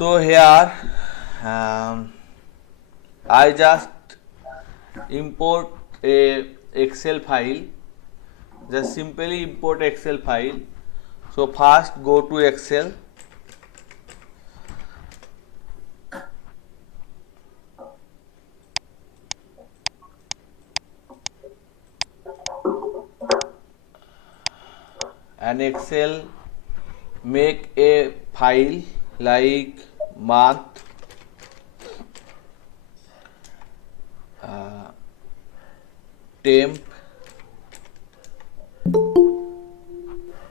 So here um, I just import a Excel file. Just simply import Excel file. So first go to Excel. And Excel make a file like month, temp,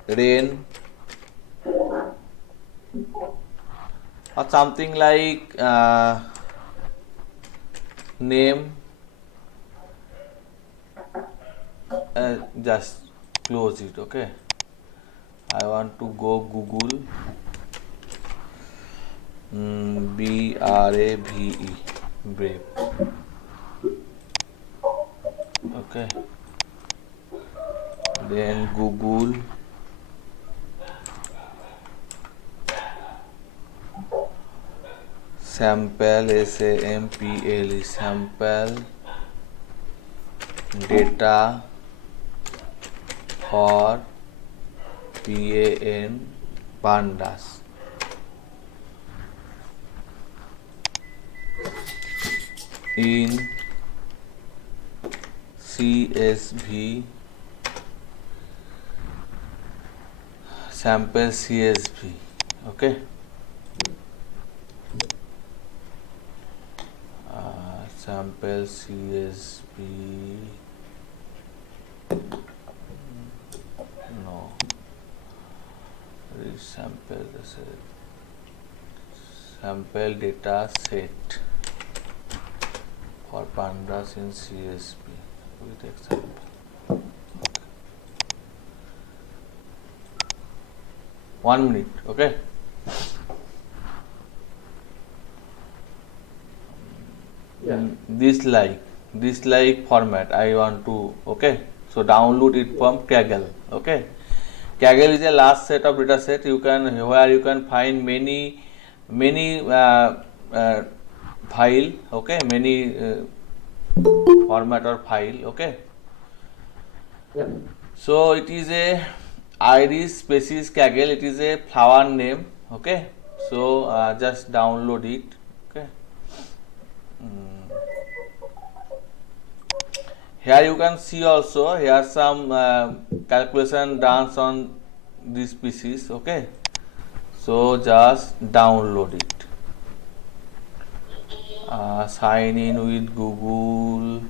rain, or something like name. Just close it. Okay, I want to go Google. BRAVE, brave. Okay, then Google sample, SAMPLE, sample data for PAN, pandas. In CSV, sample CSV. Okay, sample CSV. No, sample data set for pandas in CSV with example. 1 minute. Okay, this like format I want to. Okay, so download it from Kaggle. Okay, Kaggle is a large set of data set where you can find many file. Okay, many format or file. Okay, so it is a iris species Kaggle. It is a flower name. Okay, so just download it. Okay, here you can see also here some calculation done on this species. Okay, so just download it. Sign in with Google.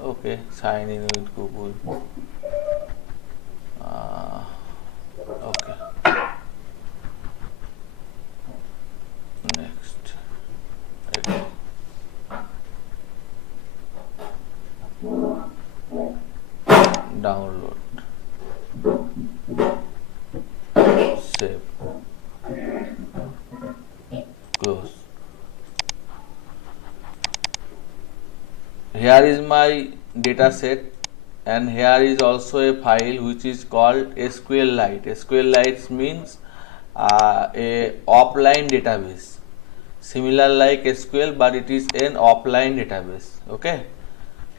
Okay, sign in with Google. Okay, next. Okay. Download, save, close. Here is my data set, and here is also a file which is called SQLite. SQLite means a offline database, similar like SQL, but it is an offline database. Okay,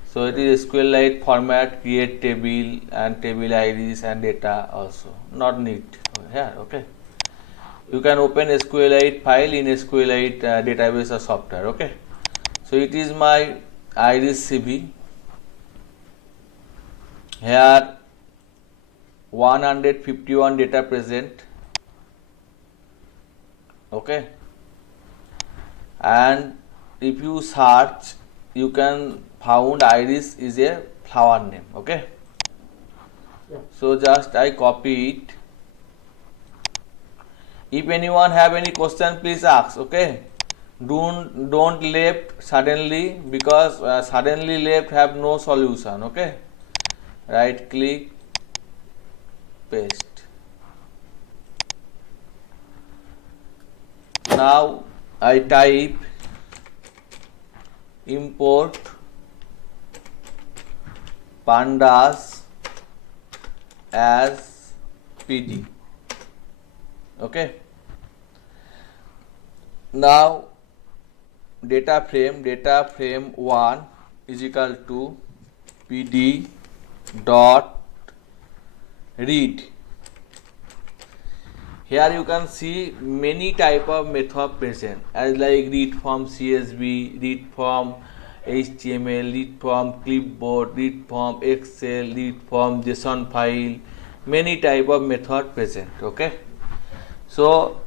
so it is SQLite format, create table and table IDs and data also, not need here. Okay, you can open SQLite file in SQLite database or software. Okay, so it is my iris CV. Here 151 data present. Okay, and if you search, you can found iris is a flower name. Okay, so just I copy it. If anyone have any question, please ask. Okay, don't left suddenly, because suddenly left have no solution. Okay, right click, paste. Now I type import pandas as PD. Okay, Now data frame 1 is equal to pd dot read. Here you can see many type of method present as like read from CSV, read from HTML, read from clipboard, read from Excel, read from JSON file, many type of method present. Okay, so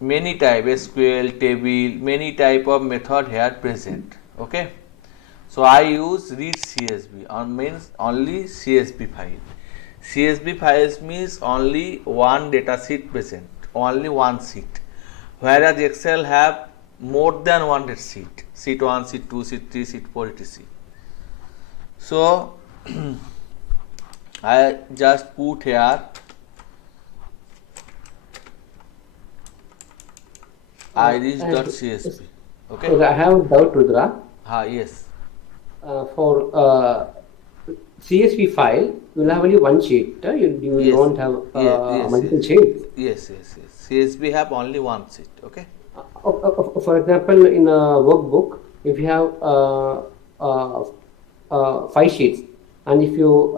many type SQL table, many type of method here present. Okay, so I use read CSV on means only CSV file. CSV files means only one data sheet present, only one sheet. Whereas Excel have more than one data sheet, sheet 1, sheet 2, sheet 3, sheet 4, etc. So I just put here iris.csv. Okay. So I have a doubt, Rudra. Yes. For CSV file, you will have only one sheet. You Yes. won't have multiple sheets. Yes. CSV have only one sheet. Okay. For example, in a workbook, if you have 5 sheets, and if you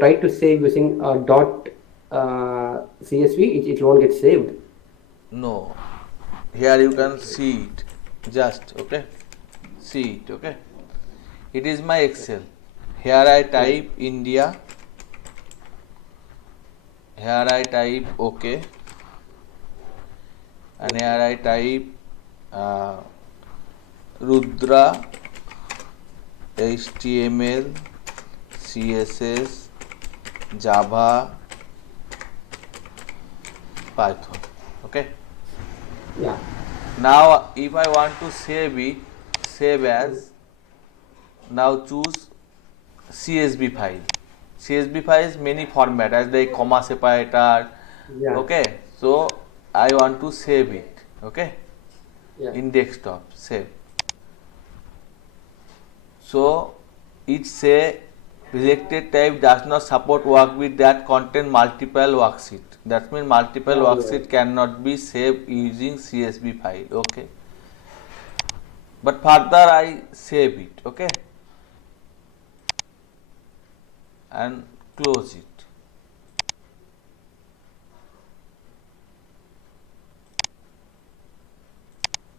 try to save using dot CSV, it won't get saved. No. Here you can see it. Just okay. See it. Okay. It is my Excel. Here I type India. Here I type OK. And here I type Rudra, HTML, CSS, Java, Python. Okay. Yeah. Now if I want to save it, save as, now choose CSV file. CSV file is many format as like comma separator. Yeah. Okay, so I want to save it. Okay, Yeah. in desktop save. So it say selected type does not support work with that contain multiple worksheet. That means multiple worksheet cannot be saved using CSV file. Okay, but further I save it. Okay, and close it.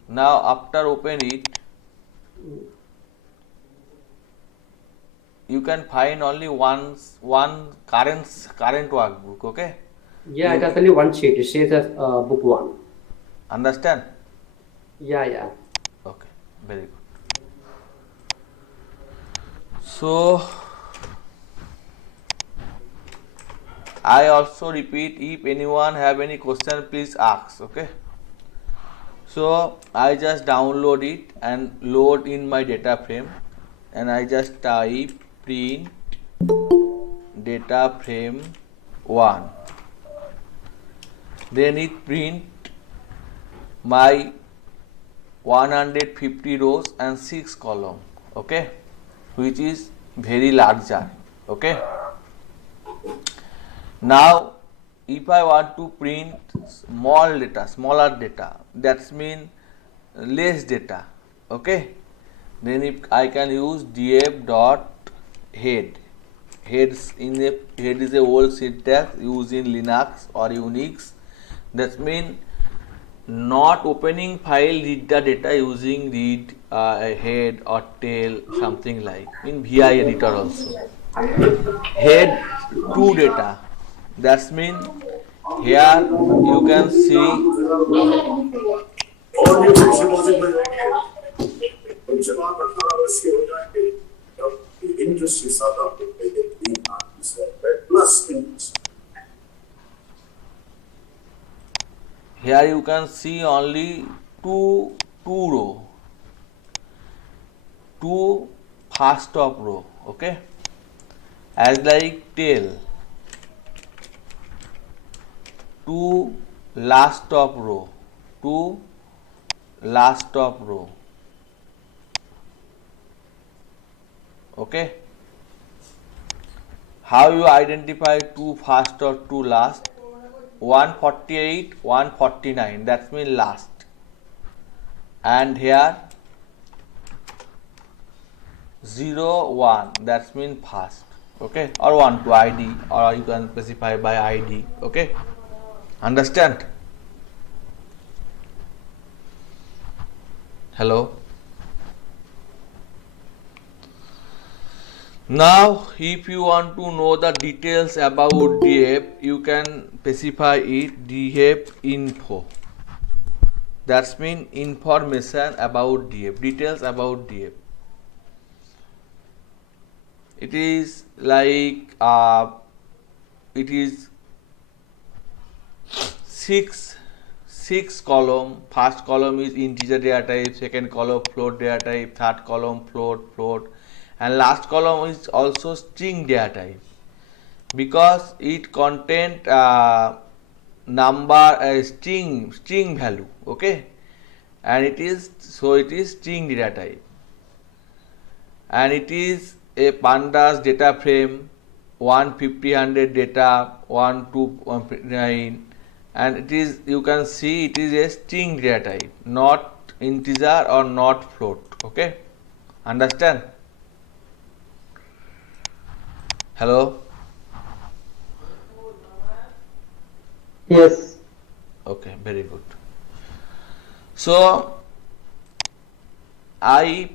Now after open it, you can find only one current workbook. Okay, Yeah, it has only one sheet. It says as book 1. understand? Yeah. Okay, very good. So I also repeat, if anyone have any question, please ask. Okay, so I just download it and load in my data frame, and I just type print data frame 1, then it print my 150 rows and 6 column. Okay, which is very larger. Okay, now if I want to print smaller data, that's mean less data. Okay, then if I can use df dot head. Head is a old syntax used in Linux or Unix. That means not opening file read the data using read head or tail, something like in VI editor also. Head to data. That means here you can see here you can see only two row, two first of row. Okay, as like tail, two last of row, two last of row. Okay, how you identify two first or two last? 148, 149, that means last. and here 0 1, that's mean first, okay, or 1 to id, or you can specify by id, okay, understand? Hello. Now if you want to know the details about df, you can specify it df info, that's mean information about df, details about df. It is like it is six column. First column is integer data type, second column float data type, third column float, and last column is also string data type, because it content number string value, okay, and it is string data type, and it is a pandas data frame 150 100 data 1 to 159, and it is, you can see it is a string data type, not integer or not float, okay, understand? Hello. Yes. Okay, very good. So I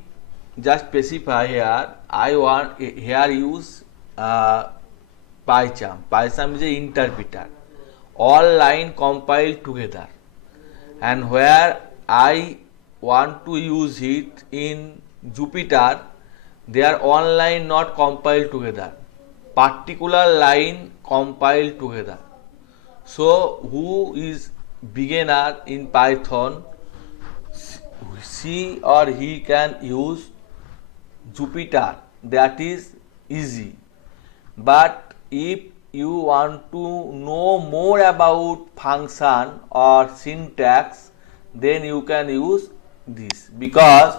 just specify here, I want here use PyCharm. PyCharm is a interpreter, all line compiled together, and where I want to use it in Jupyter, they are all line not compiled together, particular line compiled together. So who is beginner in Python, she or he can use Jupyter, that is easy. But if you want to know more about function or syntax, then you can use this, because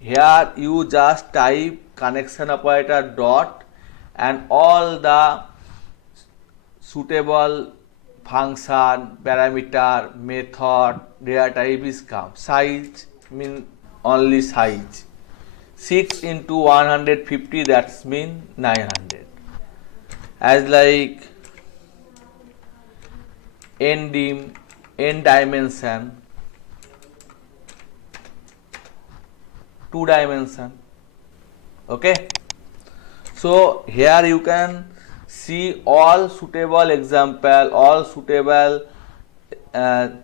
here you just type connection operator dot, and all the suitable function, parameter, method, data type is come. Size mean only size. 6 into 150, that's mean 900. As like n dimension, 2 dimension, okay. So here you can see all suitable example, all suitable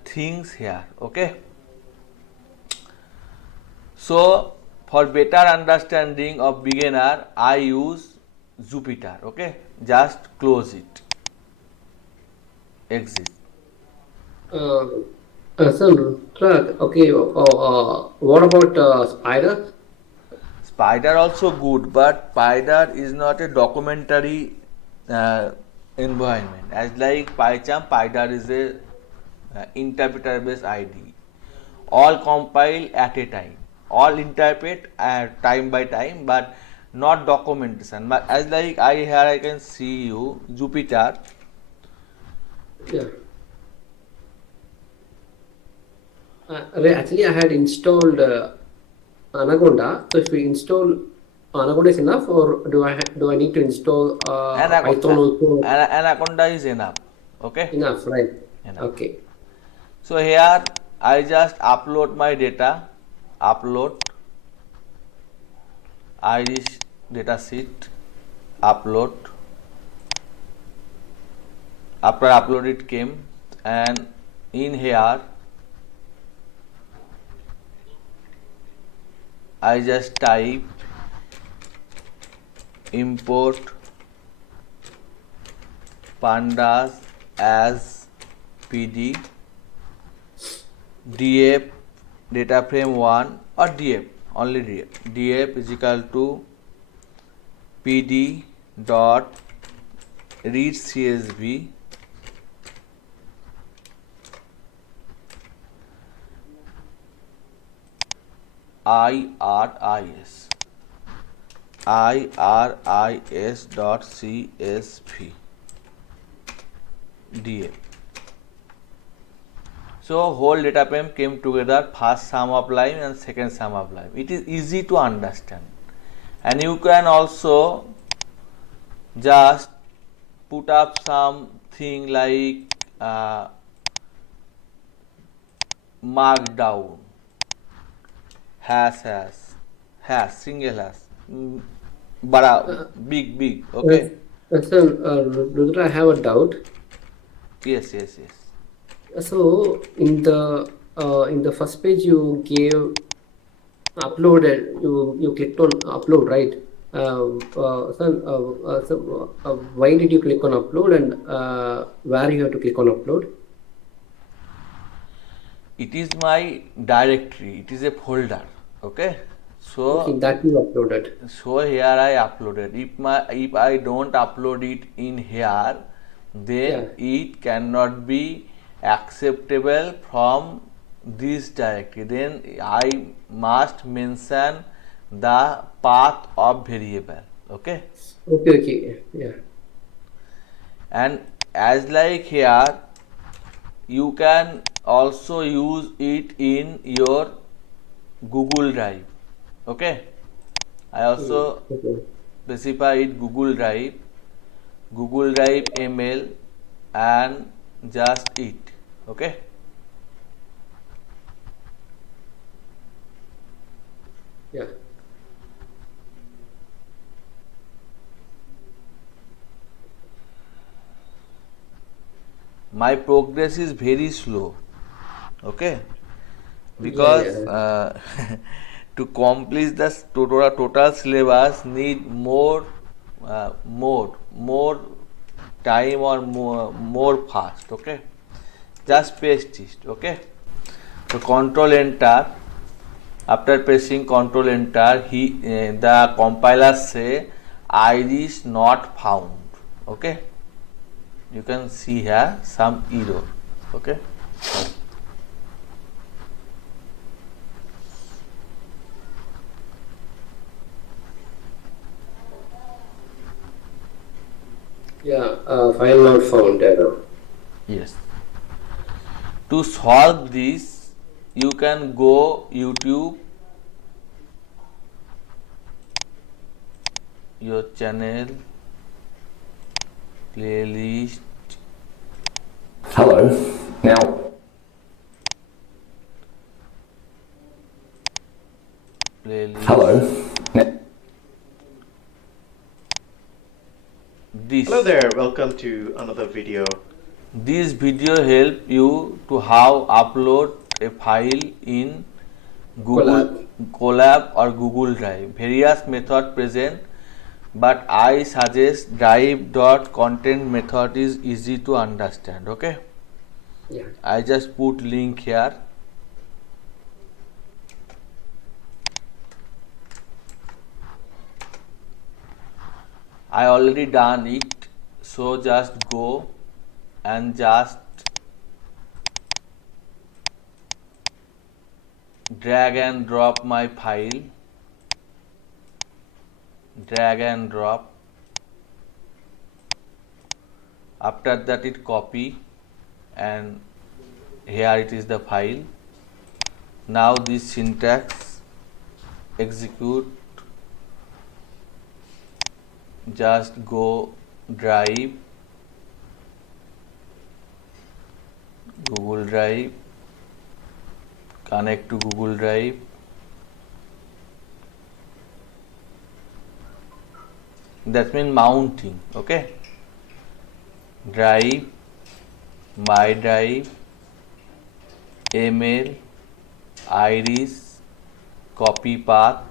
things here, okay. So for better understanding of beginner, I use Jupyter, okay. Just close it, exit. So, okay, what about Spider? Spider also good, but Spider is not a documentary environment. As like PyCharm, Spider is a interpreter based IDE. All compile at a time, all interpret time by time, but not documentation. But as like here I can see you Jupyter. Yeah. Actually, I had installed Anaconda. So if we install Anaconda is enough, or do I need to install Python also? Anaconda is enough, okay, Enough, right? enough. Okay. So here I just upload my data, upload Irish data sheet, upload. After upload it came, and in here I just type import pandas as pd df data frame 1, or df, only df is equal to pd dot read csv iris dot csv df. So whole data frame came together, first sum of line and second sum of line. It is easy to understand, and you can also just put up something like markdown, hash hash, hash single hash, bada, big, okay. Sir, Rudra, I have a doubt. Yes. So in the first page you gave uploaded. You clicked on upload, right? Why did you click on upload, and where you have to click on upload? It is my directory, it is a folder, okay. Okay, So that you uploaded. here I uploaded. If I don't upload it in here, then Yeah. it cannot be acceptable from this directory. Then I must mention the path of variable, okay. Okay. Yeah. And as like here, you can also use it in your Google Drive, okay. I also Okay. specify it Google Drive email, and just it, okay. Yeah. My progress is very slow, okay, because Yeah. to complete the total syllabus need more time or more fast, okay. Just paste it, okay. So control enter. After pressing control enter, the compiler say iris not found, okay. You can see here some error, okay. Yeah. File not found error. Yes. To solve this, you can go YouTube, your channel, playlist, Hello. Now, playlist. hello. This. Hello there, welcome to another video. This video help you to how upload a file in Google Colab or Google Drive. Various method present, but I suggest drive.content method is easy to understand, okay. Yeah. I just put link here. I already done it, so just go and just drag and drop my file, drag and drop. After that it copy, and here it is the file. Now this syntax execute, just go drive, Google Drive, connect to Google Drive, that means mounting, okay. Drive, my drive, email, iris, copy path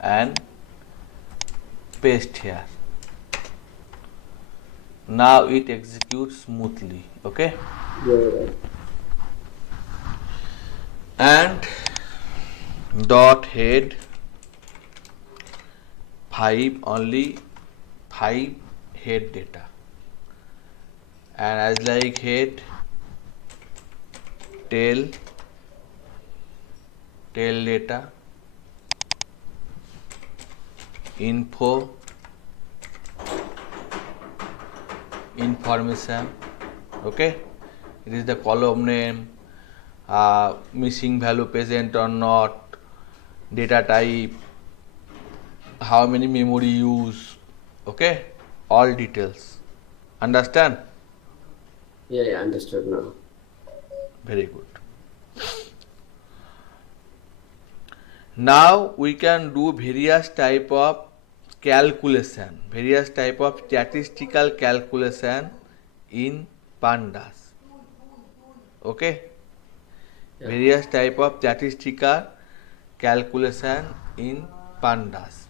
and paste here. Now it executes smoothly, okay. Yeah. And dot head 5, only 5 head data, and as like head tail data, info, information, okay. It is the column name, missing value present or not, data type, how many memory use, okay, all details. Understand? Yeah, understood now. Very good. Now we can do various type of calculation, various type of statistical calculation in pandas. Okay, Yeah. various type of statistical calculation in pandas.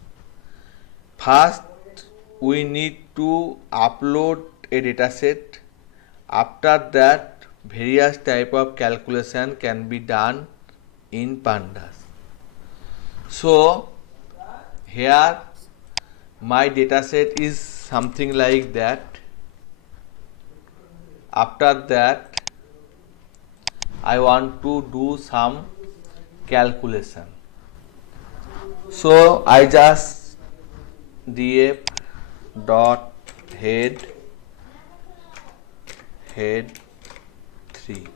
First, we need to upload a dataset. After that, various type of calculation can be done in pandas. So here my dataset is something like that. After that, I want to do some calculation. So I just df dot head 3.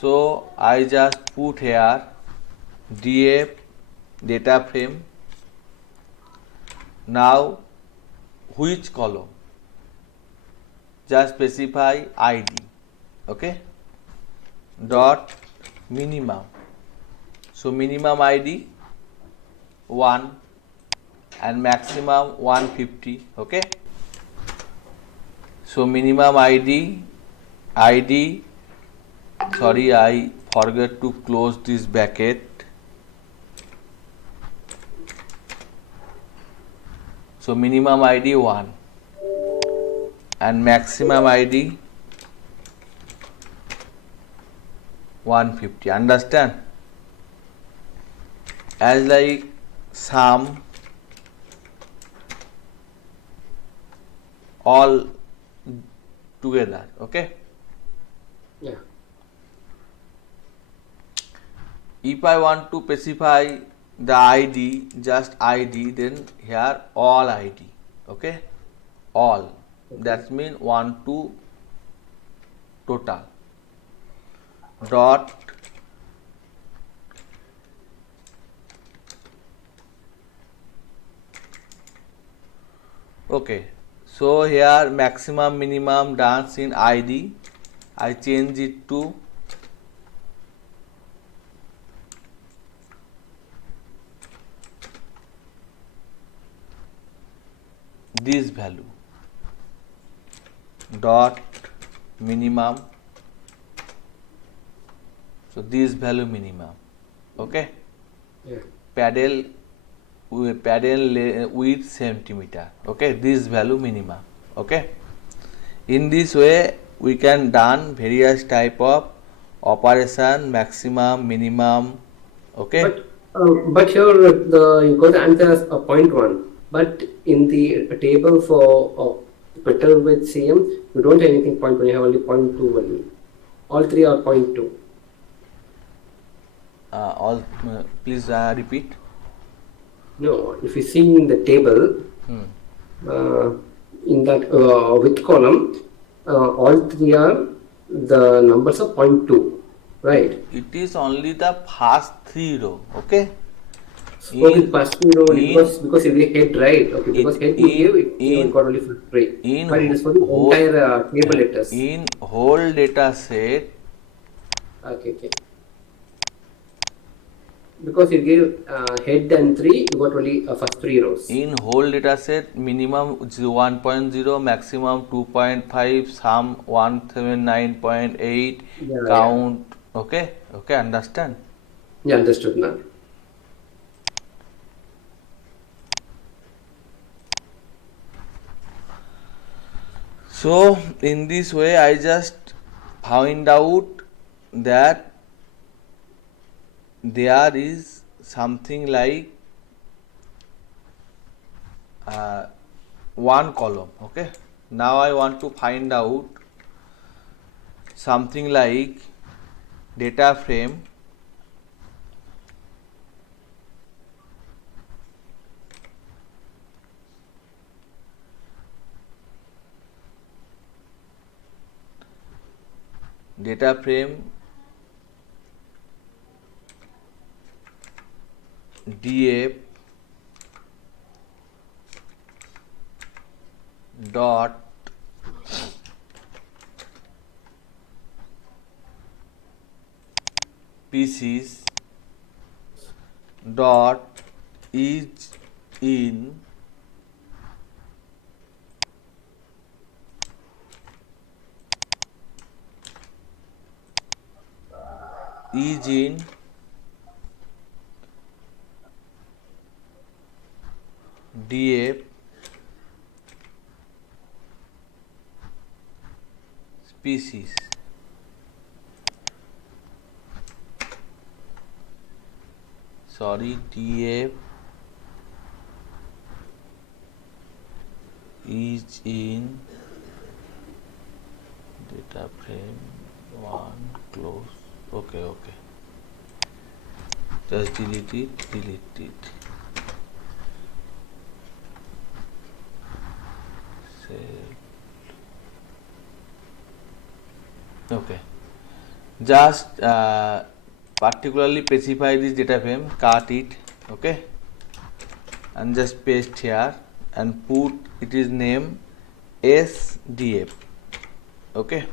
So I just put here df data frame. Now which column? Just specify id, okay, dot minimum. So minimum id 1 and maximum 150, okay. So minimum id, sorry, I forget to close this bracket. So minimum id 1 and maximum id 150. Understand? As like sum all together, okay. Yeah. If I want to specify the id, just id, then here all id, okay, all. That means 1 to total dot okay. So here maximum minimum done in id, I change it to this value dot minimum. So this value minimum, okay. Yeah. Paddle with centimeter, okay, this value minimum, okay. In this way we can done various type of operation, maximum, minimum, okay. But here you got the answer as a 0.1. But in the table for Petal with CM, you don't have anything 0.1. You have only 0.2 only. All three are 0.2. All please repeat. No, if you see in the table, in that width column, all three are the numbers of 0.2, right? It is only the first 3 row, okay. Okay, first row because it is head, right? Okay, because head you gave it, you got only for three. in But it is for the whole- entire table letters. in whole data set, Okay. Because you gave head and 3, you got only first 3 rows. in whole data set minimum 1.0, maximum 2.5, sum 179.8, Yeah, count, okay, understand. Yeah, understood now. So in this way I just found out that there is something like one column, okay. Now I want to find out something like data frame data frame df dot pieces dot is in df species. Sorry, df is in data frame 1 close. Okay, just delete it. Save. Okay, just particularly specify this data frame, cut it, okay, and just paste here and put it is name sdf, okay.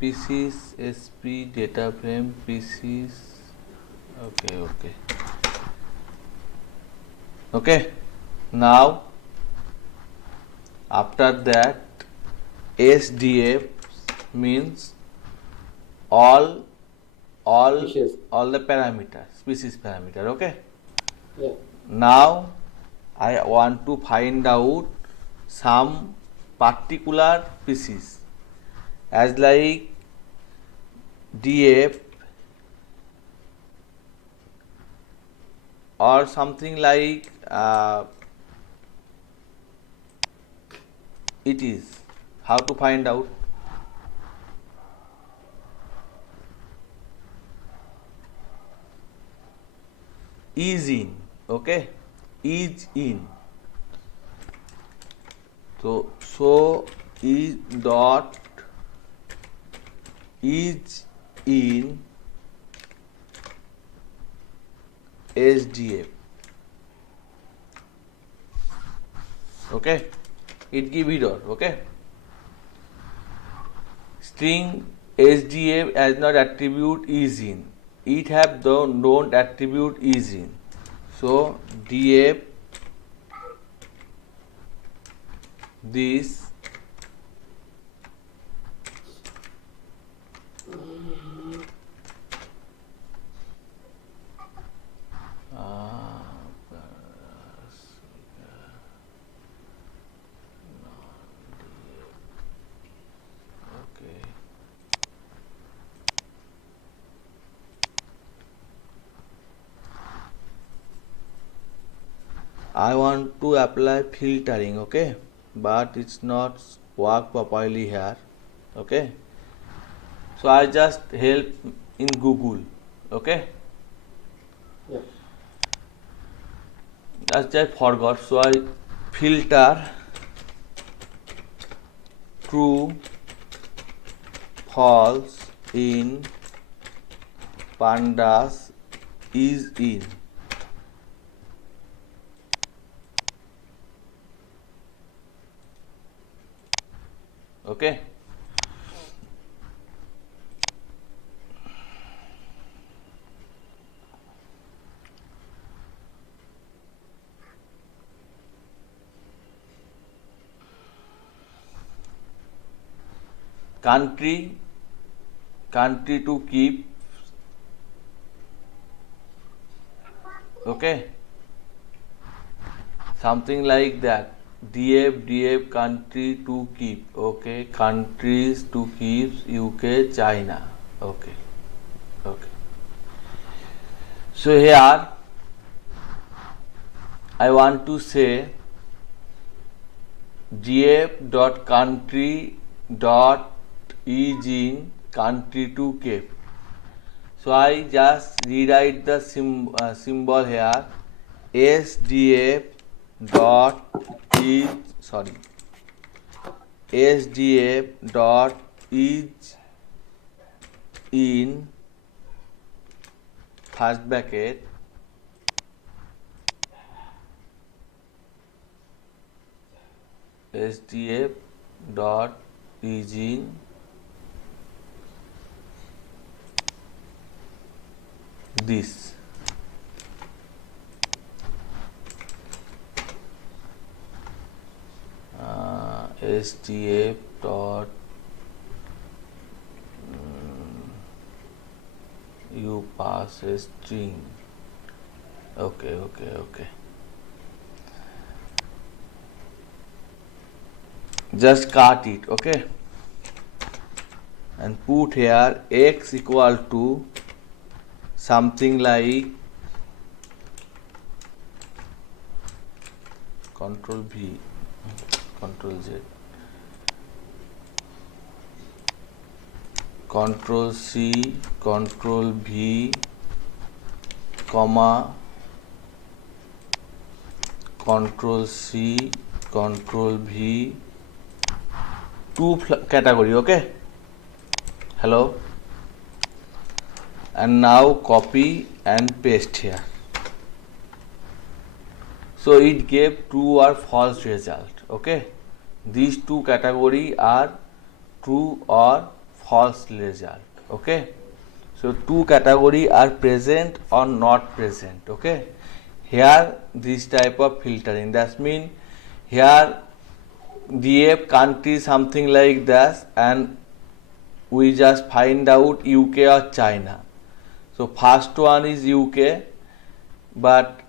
Pieces sp data frame pieces, okay. Now after that sdf means all Species. all the parameters, species parameter, okay. Yeah. Now I want to find out some particular species as like df or something like it is. How to find out? Is in, okay, is in. So is dot is in sdf, okay, it give error, okay. String sdf as not attribute is in, it have the don't attribute is in, so df this okay. I want to apply filtering, okay, but it's not work properly here, okay. So I just help in Google, okay. Yeah. Just I forgot, so I filter true false in pandas is in, okay. Country to keep, okay, something like that, df country to keep, okay, countries to keep UK, China, okay. So here I want to say df dot country dot is in country to keep. So I just rewrite the symbol here, sdf dot is SDF dot is in first bracket SDF dot is in this. SDF dot you pass a string. Okay. Just cut it, okay, and put here x equal to something like Control V, Control Z, Control C, Control V, comma, Control C, Control V, two category, okay. Hello, and now copy and paste here. So it gave true or false result, okay. These two category are true or false result, okay. So two category are present or not present, okay. Here this type of filtering, that means here DF country something like this, and we just find out UK or China. So first one is UK, but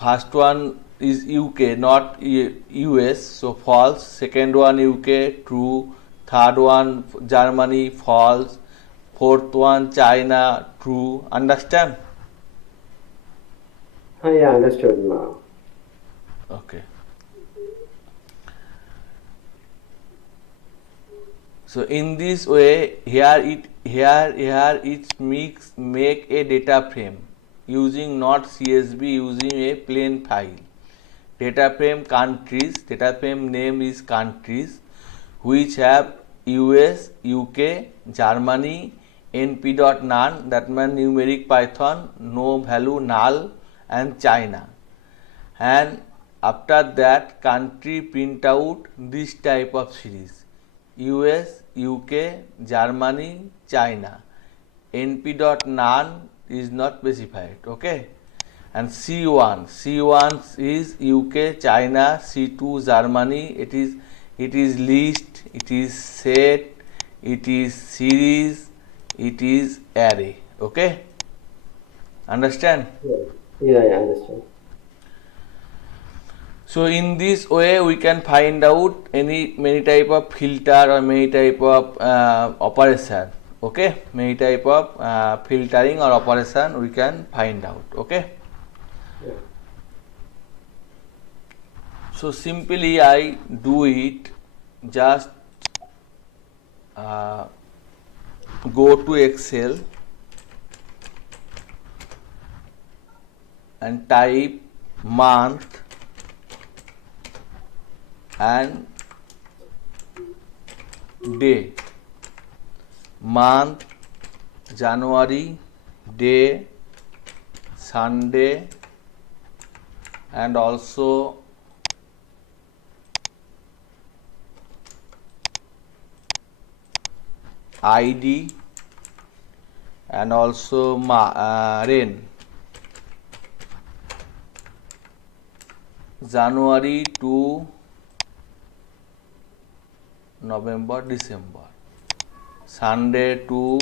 first one is UK, not US, so false. Second one UK, true. Third one Germany, false. Fourth one China, true. Understand? Yeah, understood now. Okay. So in this way, here it make a data frame using not CSV, using a plain file. Data frame countries, data frame name is countries which have US, UK, Germany, np.none, that means numeric Python, no value null, and China. And after that, country print out this type of series: US, UK, Germany, China. np.none is not specified, okay. And C1 is UK, China. C2 Germany. It is list, it is set, it is series, it is array, okay. Understand? Yeah, I understand. So in this way we can find out many type of filter or many type of operation, okay. Many type of filtering or operation we can find out, okay. Yeah. So simply I do it, just go to Excel and type month and day. Month January, day Sunday, and also ID, and also rain. January to November, December. Sunday to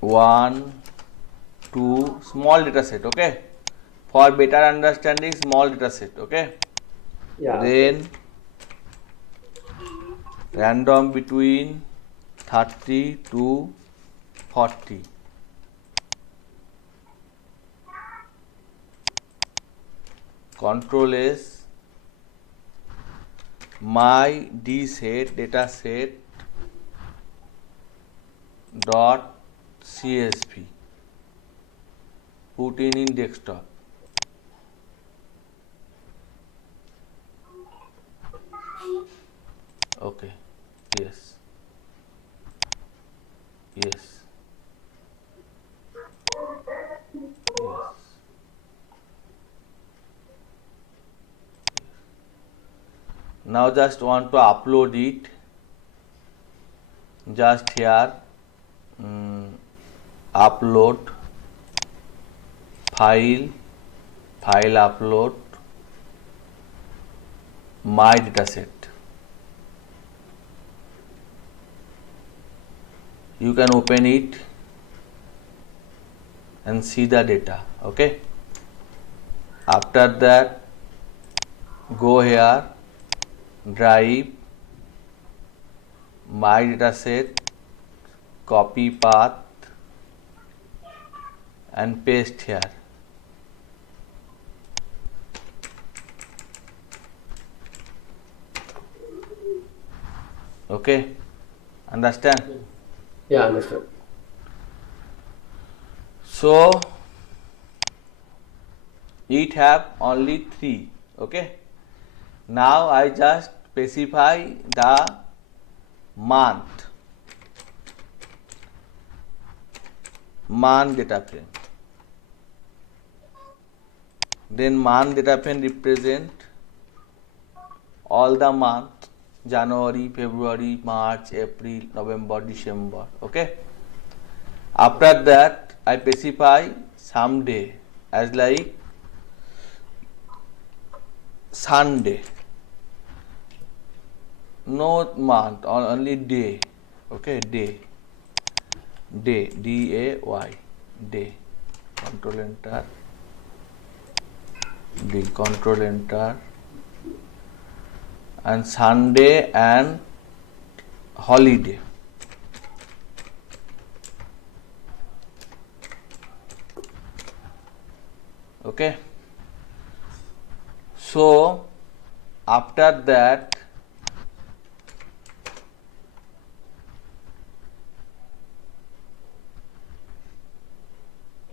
1, 2, small data set, okay. For better understanding, small data set, okay. Yeah. Then random between 30 to 40. Control S, my D set, data set dot CSV, put in desktop. Now just want to upload it. Just here upload file upload my dataset. You can open it and see the data. Okay, after that go here, drive, my dataset, copy path and paste here. Okay, understand? Yeah, understood. So it have only 3. Okay, now I just specify the month data frame. Then month data frame represent all the month: January, February, March, April, November, December. Okay, after that I specify some day as like Sunday, no month, only day. Okay, day, day, day. Control enter, D, control enter, and Sunday and holiday. Okay, so after that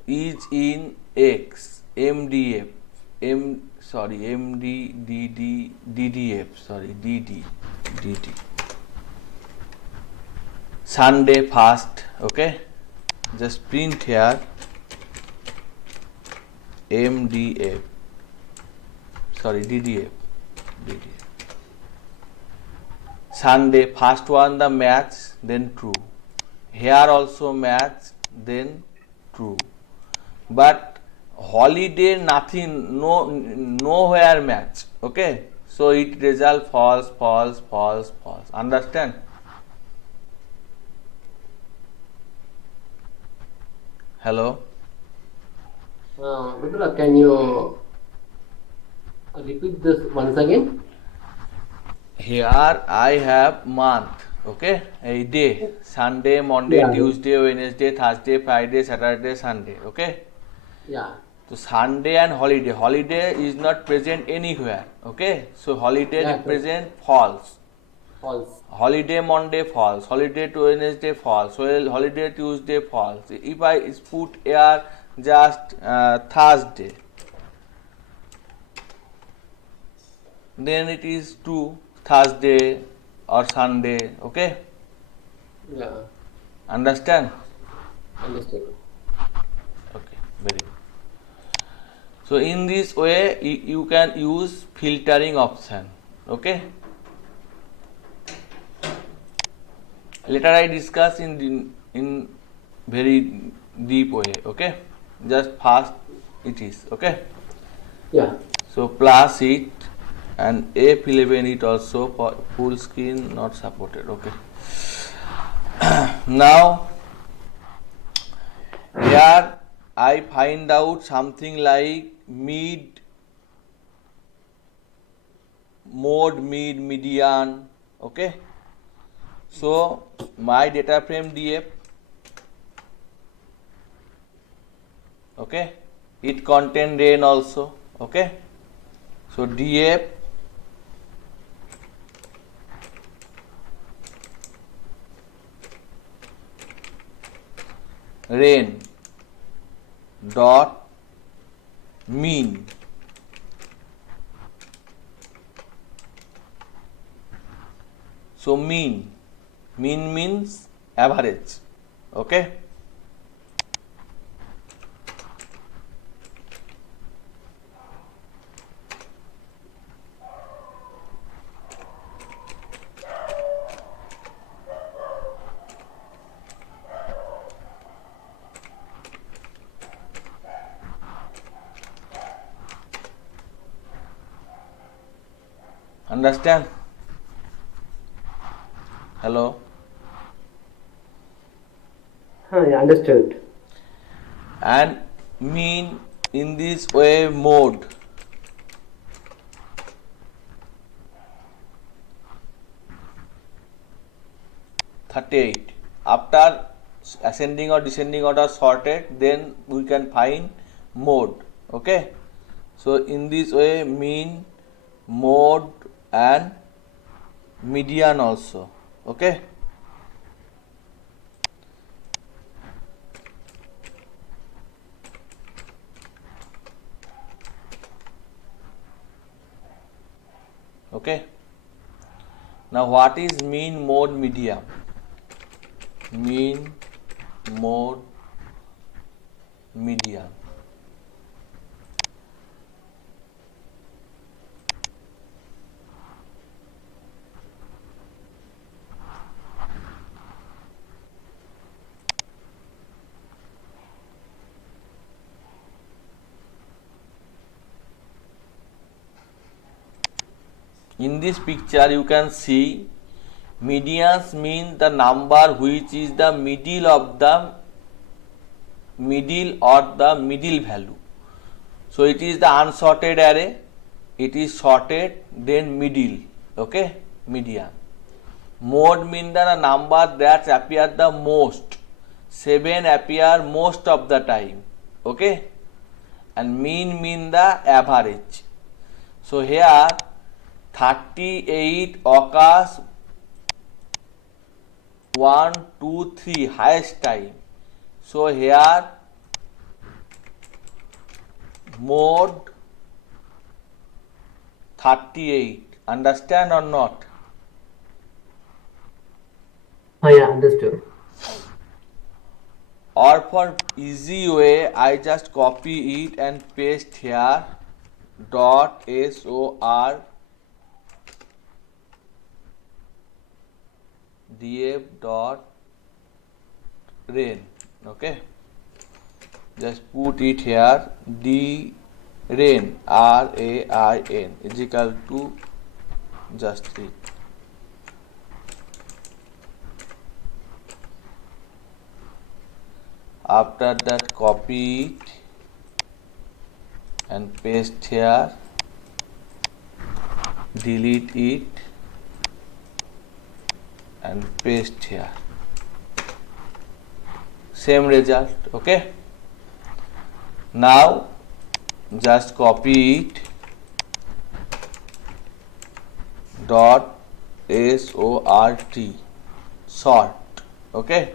is in X, MDF, DDF, DD. Sunday first. Okay, just print here DDF. Sunday first one the match, then true. Here also match, then true. But holiday nothing, nowhere match. Okay, so it result false. Understand? Hello. Vidula, can you repeat this once again? Here I have month. Okay, a day: Sunday, Monday, Yeah. Tuesday, Wednesday, Thursday, Friday, Saturday, Sunday. Okay, Yeah. so Sunday and holiday is not present anywhere. Okay, so holiday Yeah, represent false. False. Holiday Monday false, holiday Wednesday false, holiday Tuesday false. If I put here just Thursday, then it is true, Thursday or Sunday. Okay, Yeah. understand? Understood. Okay, very good. So in this way you can use filtering option. Okay, later I discuss in very deep way. Okay, just fast it is. Okay, Yeah. so plus it and F11 it also for full screen not supported. Okay, now here I find out something like mode, median. Okay, so my data frame DF. Okay, it contain rain also. Okay, so DF rain dot mean. So mean means average. Okay, Understand? Hello? Yeah, understood. And mean in this way mode. (38) After ascending or descending order sorted, then we can find mode. Okay, so in this way mean, mode and median also. Okay, okay. Now what is mean, mode, median? Mean, mode, median. In this picture you can see medians mean the number which is the middle of the middle or the middle value. So it is the unsorted array, it is sorted, then middle. Okay, median. Mode mean the number that appear the most. 7 appear most of the time. Okay, and mean the average. So here 38 occurs 1, 2, 3 highest time. So here mode 38. Understand or not? Yeah, understood. Or for easy way, I just copy it and paste here dot sor df dot rain. Okay, just put it here d rain rain is equal to just 3. After that copy it and paste here, delete it and paste here, same result. Okay, now just copy it dot sort. Okay,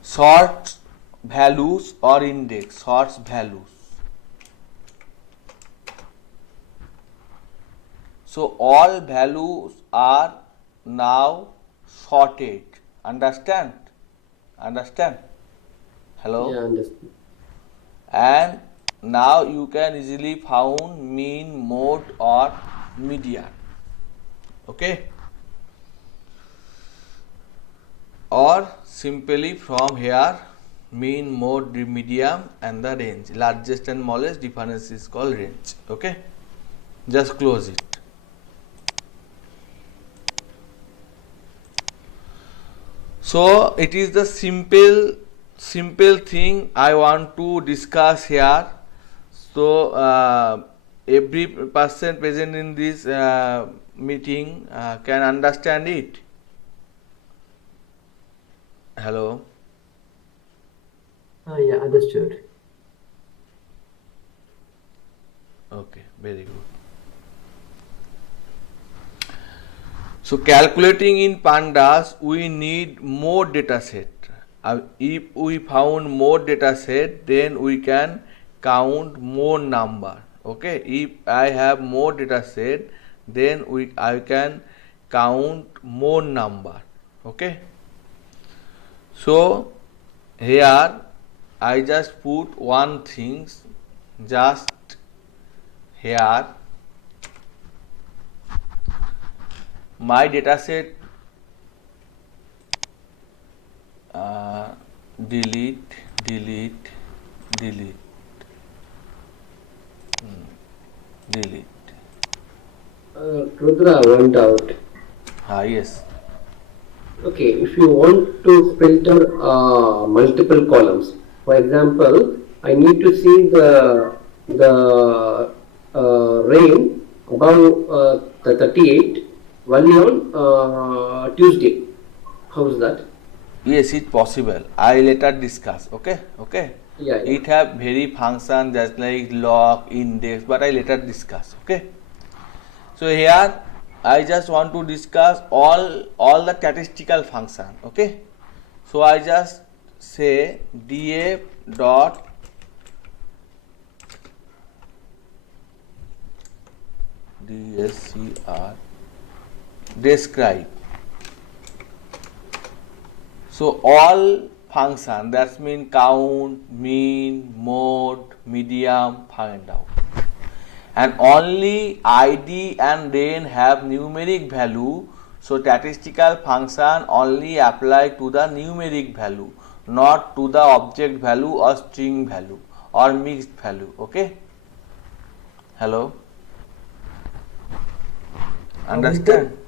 sort values or index, sorts values. So all values are now sorted. Understand? Hello? Yeah, understood. And now you can easily found mean, mode or median. Okay, or simply from here mean, mode, median and the range. Largest and smallest difference is called range. Okay, just close it. So it is the simple thing I want to discuss here. So every person present in this meeting can understand it. Hello? Yeah, understood. Okay, very good. So calculating in pandas, we need more data set. If we found more data set, then we can count more number. Okay, if I have more data set, then I can count more number. Okay, so here I just put one thing just here. My data set delete delete Rudra, one doubt. Yes. Okay, if you want to filter multiple columns, for example, I need to see the rain above the 38 only on Tuesday. How's that? Yes, it's possible. I later discuss. Okay, okay. Yeah, yeah. It have very function just like log, index, but I later discuss. Okay. So here I just want to discuss all the statistical function. Okay. So I just say df dot dscr describe. So all function that's mean count, mean, mode, medium, find out. And only id and ren have numeric value, so statistical function only apply to the numeric value, not to the object value or string value or mixed value. Okay, hello, understand?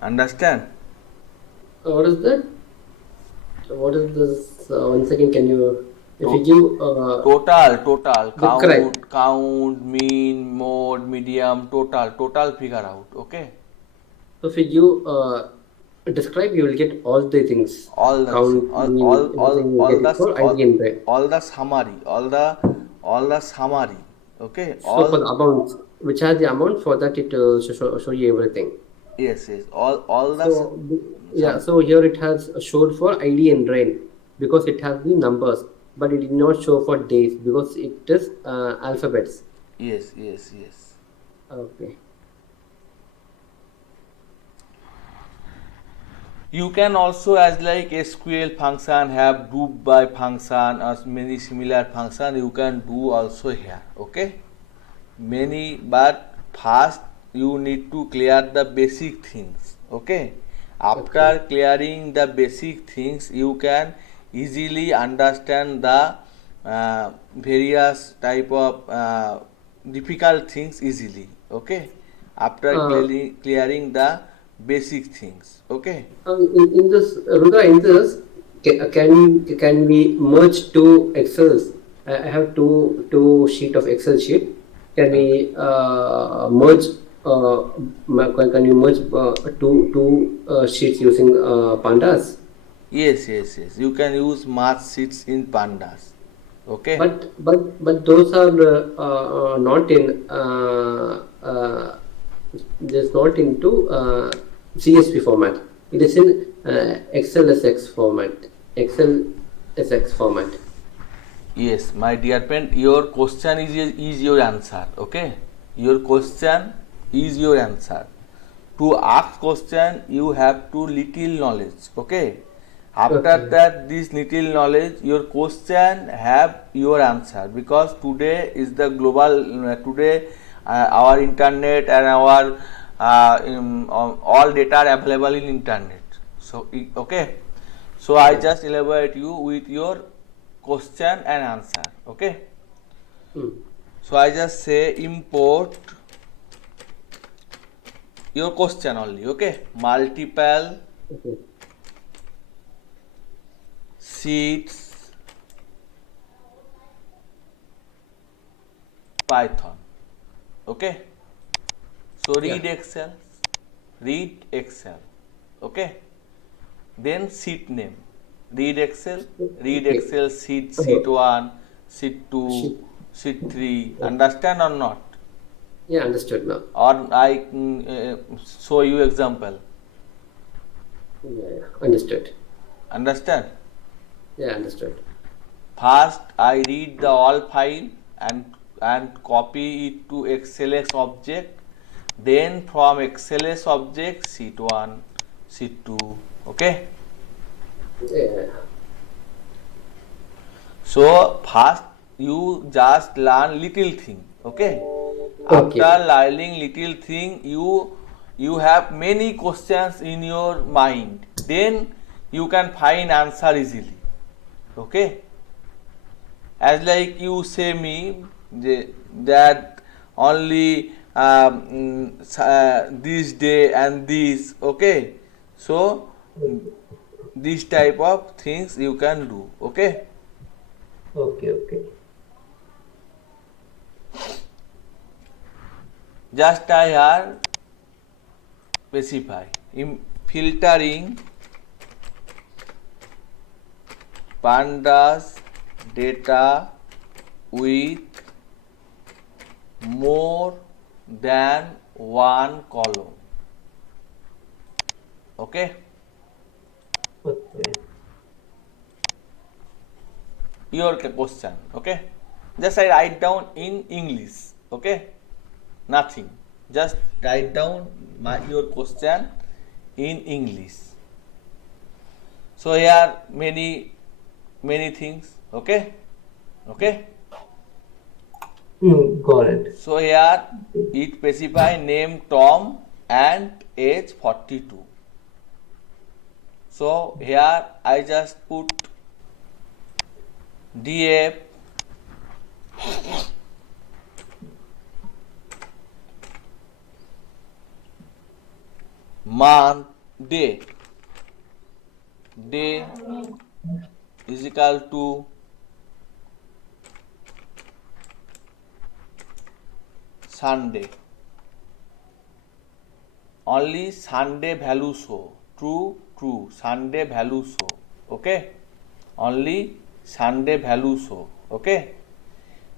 Understand? What is that? What is this? One second, can you? If you give Total correct. count, mean, mode, medium, total figure out. Okay, So if you describe, you will get all the things. all the Count, mean, everything you get it for ID and rate. all the summary, all the summary. Okay, So for the all amounts, which has the amount, for that it show you everything. yes, all the So yeah, so here it has showed for ID and rain because it has the numbers, but it did not show for days because it is alphabets. yes. Okay. You can also, as like SQL function have group by function or many similar function, you can do also here. Okay, many, but first you need to clear the basic things. Okay, after clearing the basic things, you can easily understand the various type of difficult things easily. Okay, after clearing the basic things. Okay. In this, Rudra, in this, can we merge two Excels? I have two sheet of Excel sheet. Can we merge? Can you merge two sheets using pandas? Yes. You can use math sheets in pandas. Okay. But those are not in just not into CSV format. It is in XLSX format. XLSX format. Yes, my dear friend, your question is your answer. Okay, your question is your answer. To ask question, you have to little knowledge. Okay. After Okay. that, this little knowledge, your question have your answer, because today is the global. Today, our internet and our all data are available in internet. So okay. So I just elaborate you with your question and answer. Okay. Hmm. So I just say import your question only. Okay. Multiple Okay. sheets Python. Okay. So read Yeah. Excel. Okay. Then sheet name. Read Excel Okay. sheet 1, sheet 2, Sheet. sheet 3. Understand or not? Yeah, understood now. Or I show you example. Yeah, understood. Understand? Yeah, understood. First I read the all file and copy it to XLS object. Then from XLS object sheet 1, sheet 2. Okay. Yeah. So first you just learn little thing. Okay. Okay. After learning little thing, you have many questions in your mind. Then you can find answer easily. Okay. As like you say me, that only this day and this. Okay, so this type of things you can do. Okay. Okay, okay. Just I here specify in filtering pandas data with more than one column. Okay. Okay. Your question. Okay. Just I write down in English. Okay. Nothing. Just write down your question in English. So here many things. Okay. Okay. Got it. So here it specify name Tom and age 42. So here I just put DF month day is equal to Sunday. Only Sunday value show. True. Sunday value show. Okay. Only Sunday value show. Okay.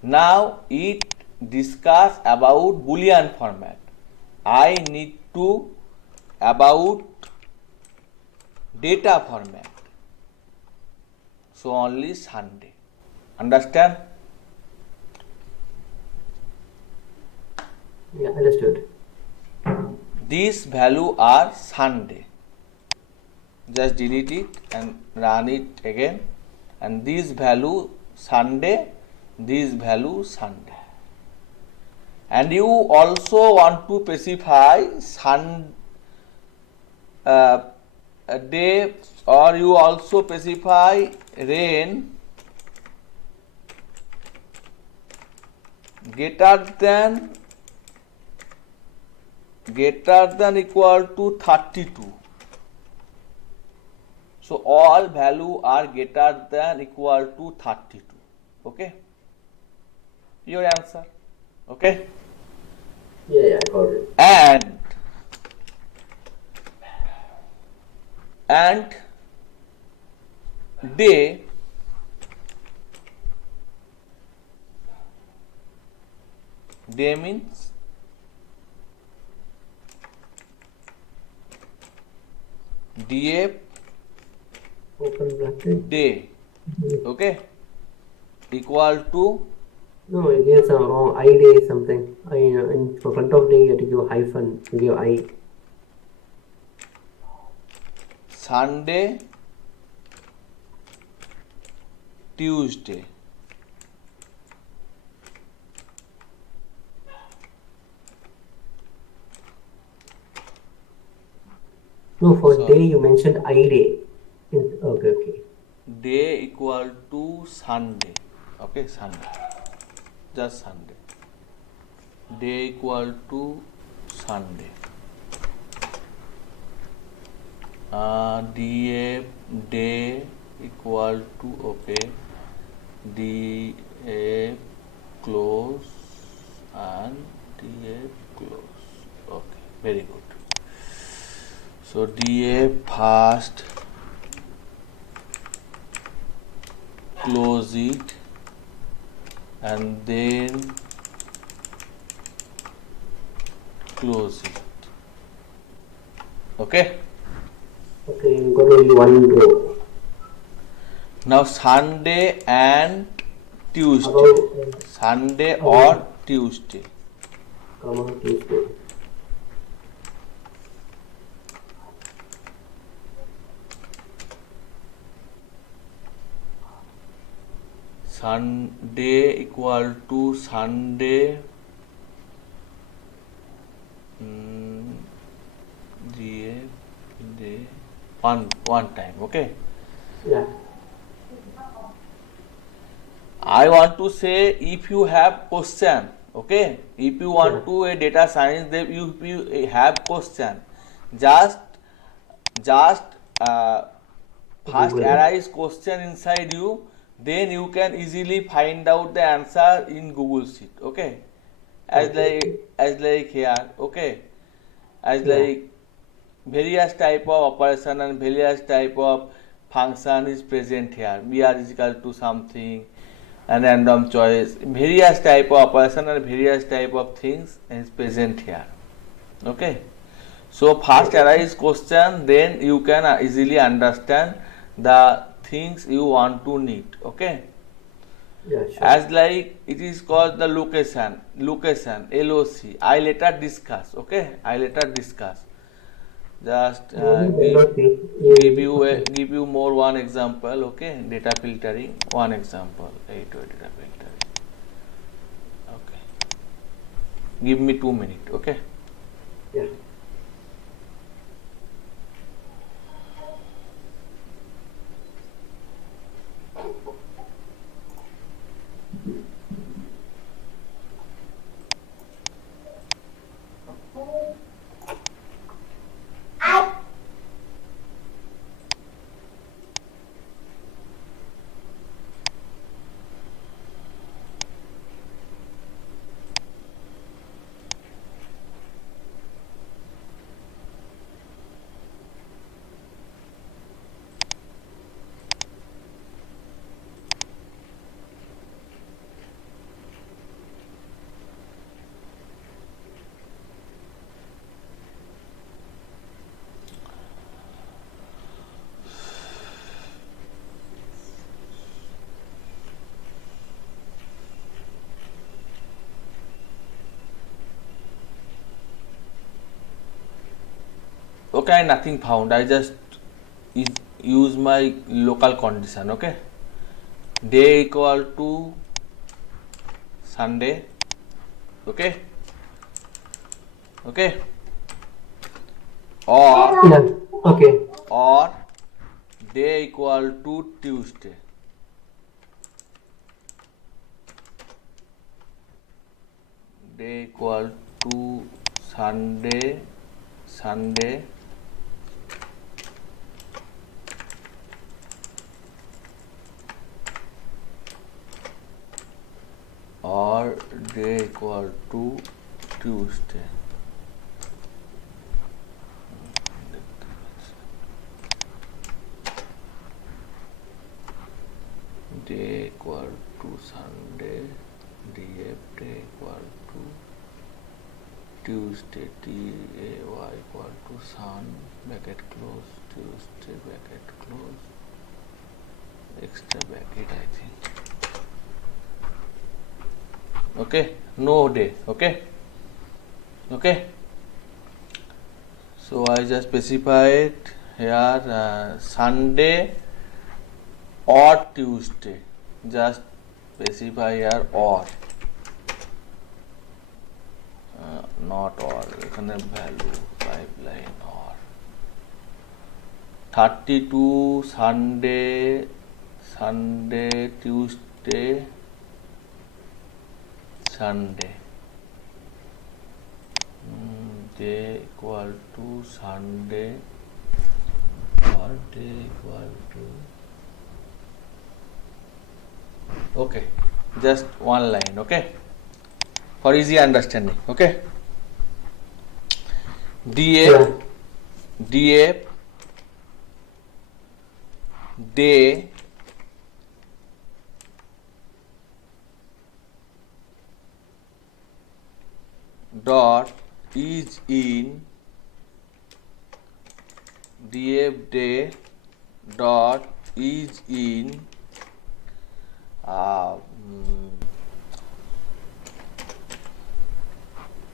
Now it discuss about Boolean format. I need to about data format. So only Sunday. Understand? Yeah, understood. These value are Sunday. Just delete it and run it again. And this value Sunday, this value Sunday. And you also want to specify a day, or you also specify rain greater than equal to 32. So all value are greater than equal to 32. Okay. Your answer. Okay. Yeah, got it. And day means DF Open bracket. day. Okay. Equal to No, it is wrong. I day something. In front of day you have to give hyphen. You give I. Sunday, Tuesday. No, for Sorry. day you mentioned I day. Okay. Day equal to Sunday. Okay, Sunday. Just Sunday. Day equal to Sunday. DF day equal to, okay, DF close and DF close. Okay, very good. So DF first close it and then close it. Okay. Okay, you got only one row. Now Sunday and Tuesday. About Sunday or Tuesday. comma Tuesday. Sunday equal to Sunday. Day one time. Okay. Yeah. I want to say if you have question, okay, if you want Yeah. to a data science, then you have question, just just first Google. arise question inside you, then you can easily find out the answer in Google Sheet, okay, Okay. as like here, okay, as Yeah. like various type of operation and various type of function is present here. Br is equal to something and random choice, various type of operation and various type of things is present here, okay. So first Okay. arise question, then you can easily understand the things you want to need, okay. Yeah, sure. As like it is called the location, LOC, I later discuss, okay, I later discuss. Just What is LOC? Okay. give you more one example, okay. Data filtering, one example, data filtering, okay. Give me 2 minutes, okay. Yeah. Okay, nothing found. I just use my local condition, okay. Day equal to Sunday, okay, okay, or Yeah. Okay. or day equal to Tuesday, day equal to Sunday, or day equal to Tuesday. Day equal to Sunday, df day equal to Tuesday, tay equal to sun, bracket close, Tuesday, bracket close, extra bracket, I think. Okay, no day, okay, okay. So I just specified here Sunday or Tuesday, just specify here or, not or, এখানে value pipeline or 32 Sunday, Tuesday, Sunday, day equal to Sunday or day equal to, okay, just one line, okay, for easy understanding, okay. Yeah. df day dot is in df day dot is in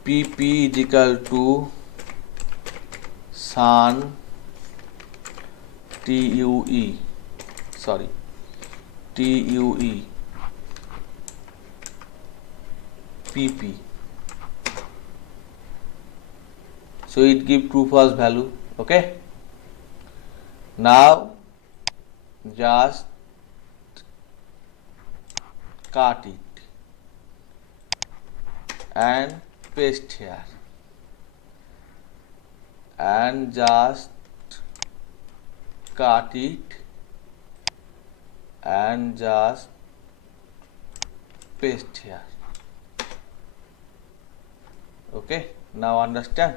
pp is equal to sun tue, sorry, tue pp, so it give true false value, okay. Now just cut it and paste here, and just cut it and just paste here. Okay, now understand?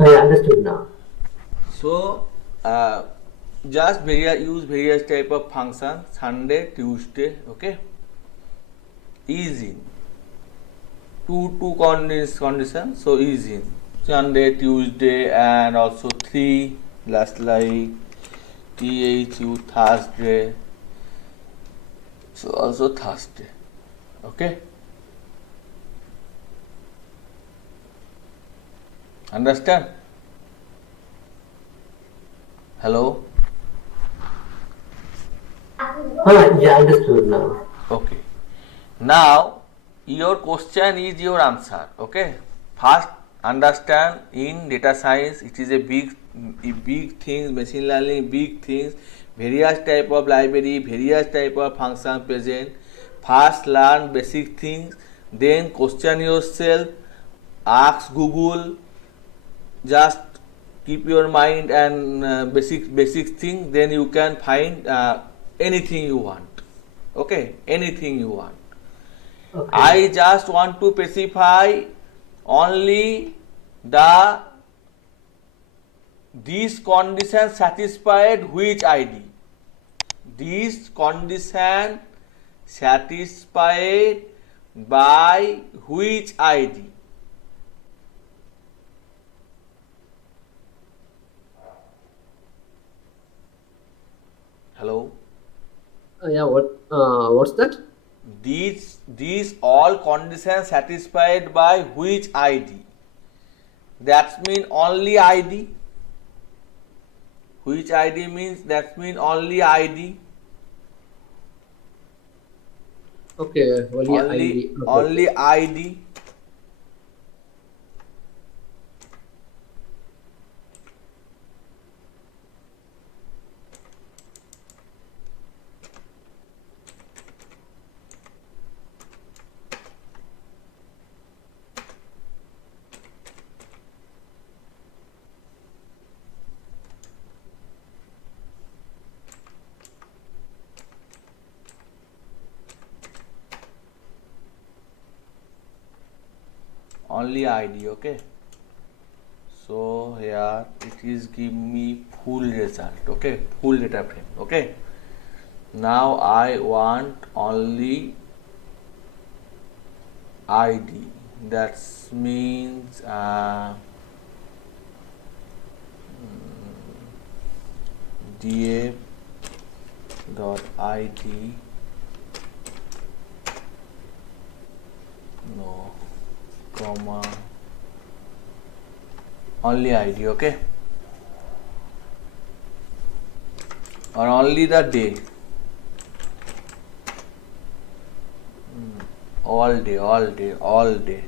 I understood now. So just use various type of functions, Sunday, Tuesday, okay, is in two conditions, so is in Sunday, Tuesday, and also 3, last like THU Thursday, so also Thursday, okay, understand? Hello? Yeah, understood now. Okay. Now your question is your answer. Okay. First, understand in data science it is a big things, machine learning big things, various type of library, various type of function present. First learn basic things, then question yourself, ask Google, just keep your mind and basic thing, then you can find anything you want. Okay, anything you want. Okay. I just want to specify only these conditions satisfied which ID. These condition satisfied by which ID. Hello? Yeah, what's that? These all conditions satisfied by which ID? That mean only ID. Which ID means that mean only ID. Okay, only ID. Okay. Only ID. Only ID, okay. So here it is give me full result, okay, full data frame, okay. Now I want only ID. That means df dot ID, no, comma, only ID, okay, or only the day, all day.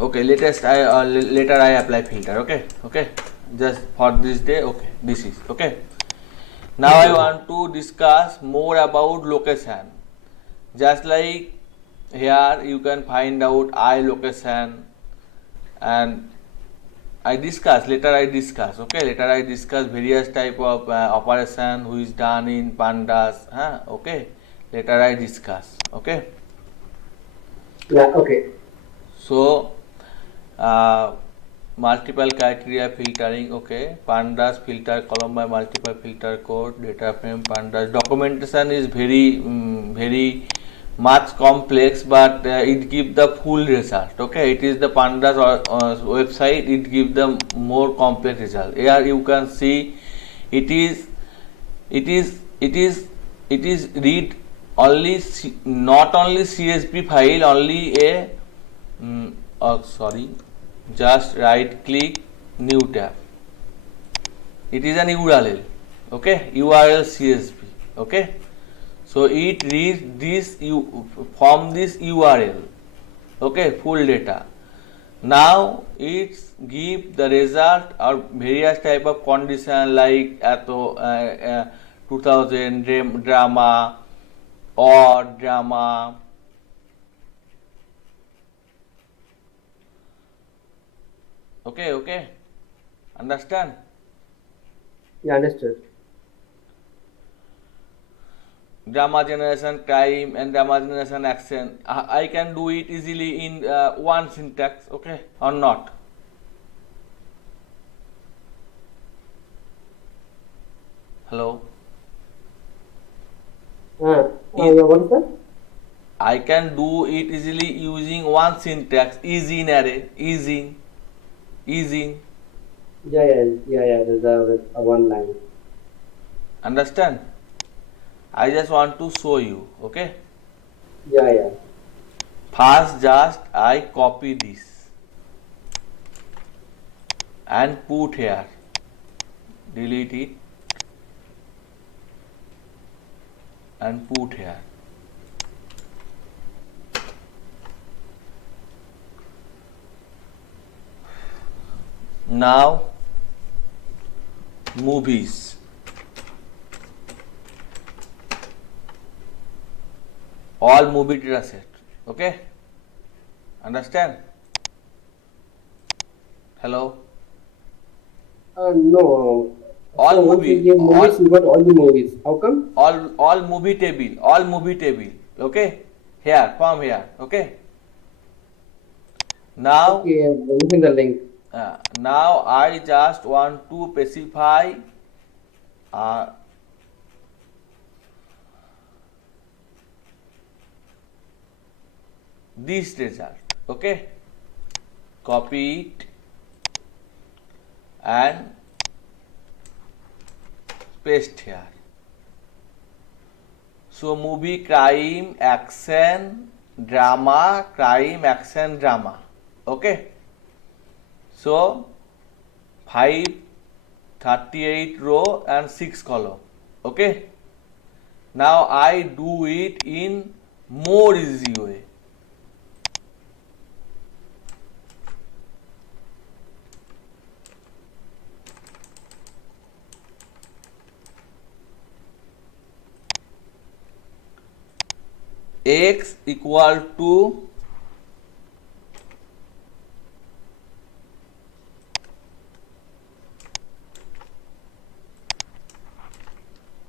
Okay, later I apply filter, okay, just for this day, okay, this is okay. Now I want to discuss more about location. Just like here you can find out I location, and later I discuss various type of operation which is done in pandas, okay, later I discuss, okay. Yeah, okay. So multiple criteria filtering, okay, pandas filter column by multiple filter code, data frame, pandas documentation is very much complex, but it gives the full result, okay. It is the pandas website, it gives the more complex result. Here you can see it is read only not only CSV file, only a just right click, new tab, it is an URL, okay, URL CSV, okay. So it reads this from this URL, okay, full data. Now it's give the result or various type of condition like 2000 drama or drama. Okay, understand? Yeah, understood. Drama generation crime and drama generation action. I can do it easily in one syntax, okay, or not? Hello? What is that? I can do it easily using one syntax, is in array, is in. Yeah. There's a one line. Understand? I just want to show you, okay? Yeah. First just I copy this and put here, delete it and put here. Now movies, all movie data set, okay? Understand? Hello? No. All so once movie, you give movies, all- you got all the movies. How come? all movie table, okay? Here, from here, okay? Now Okay, I'm using the link. now I just want to specify uh, this result, okay? Copy it and paste here. So movie crime action drama, okay? So 538 row and 6 column, okay? Now I do it in more easy way. X equal to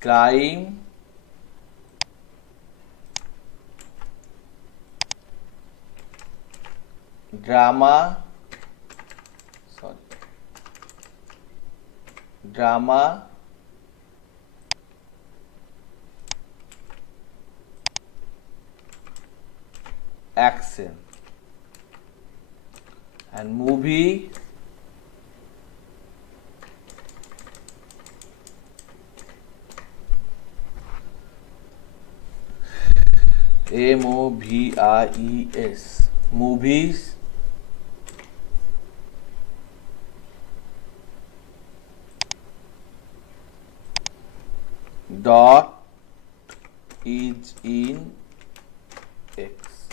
crime drama action and movie movies, movies dot is in X.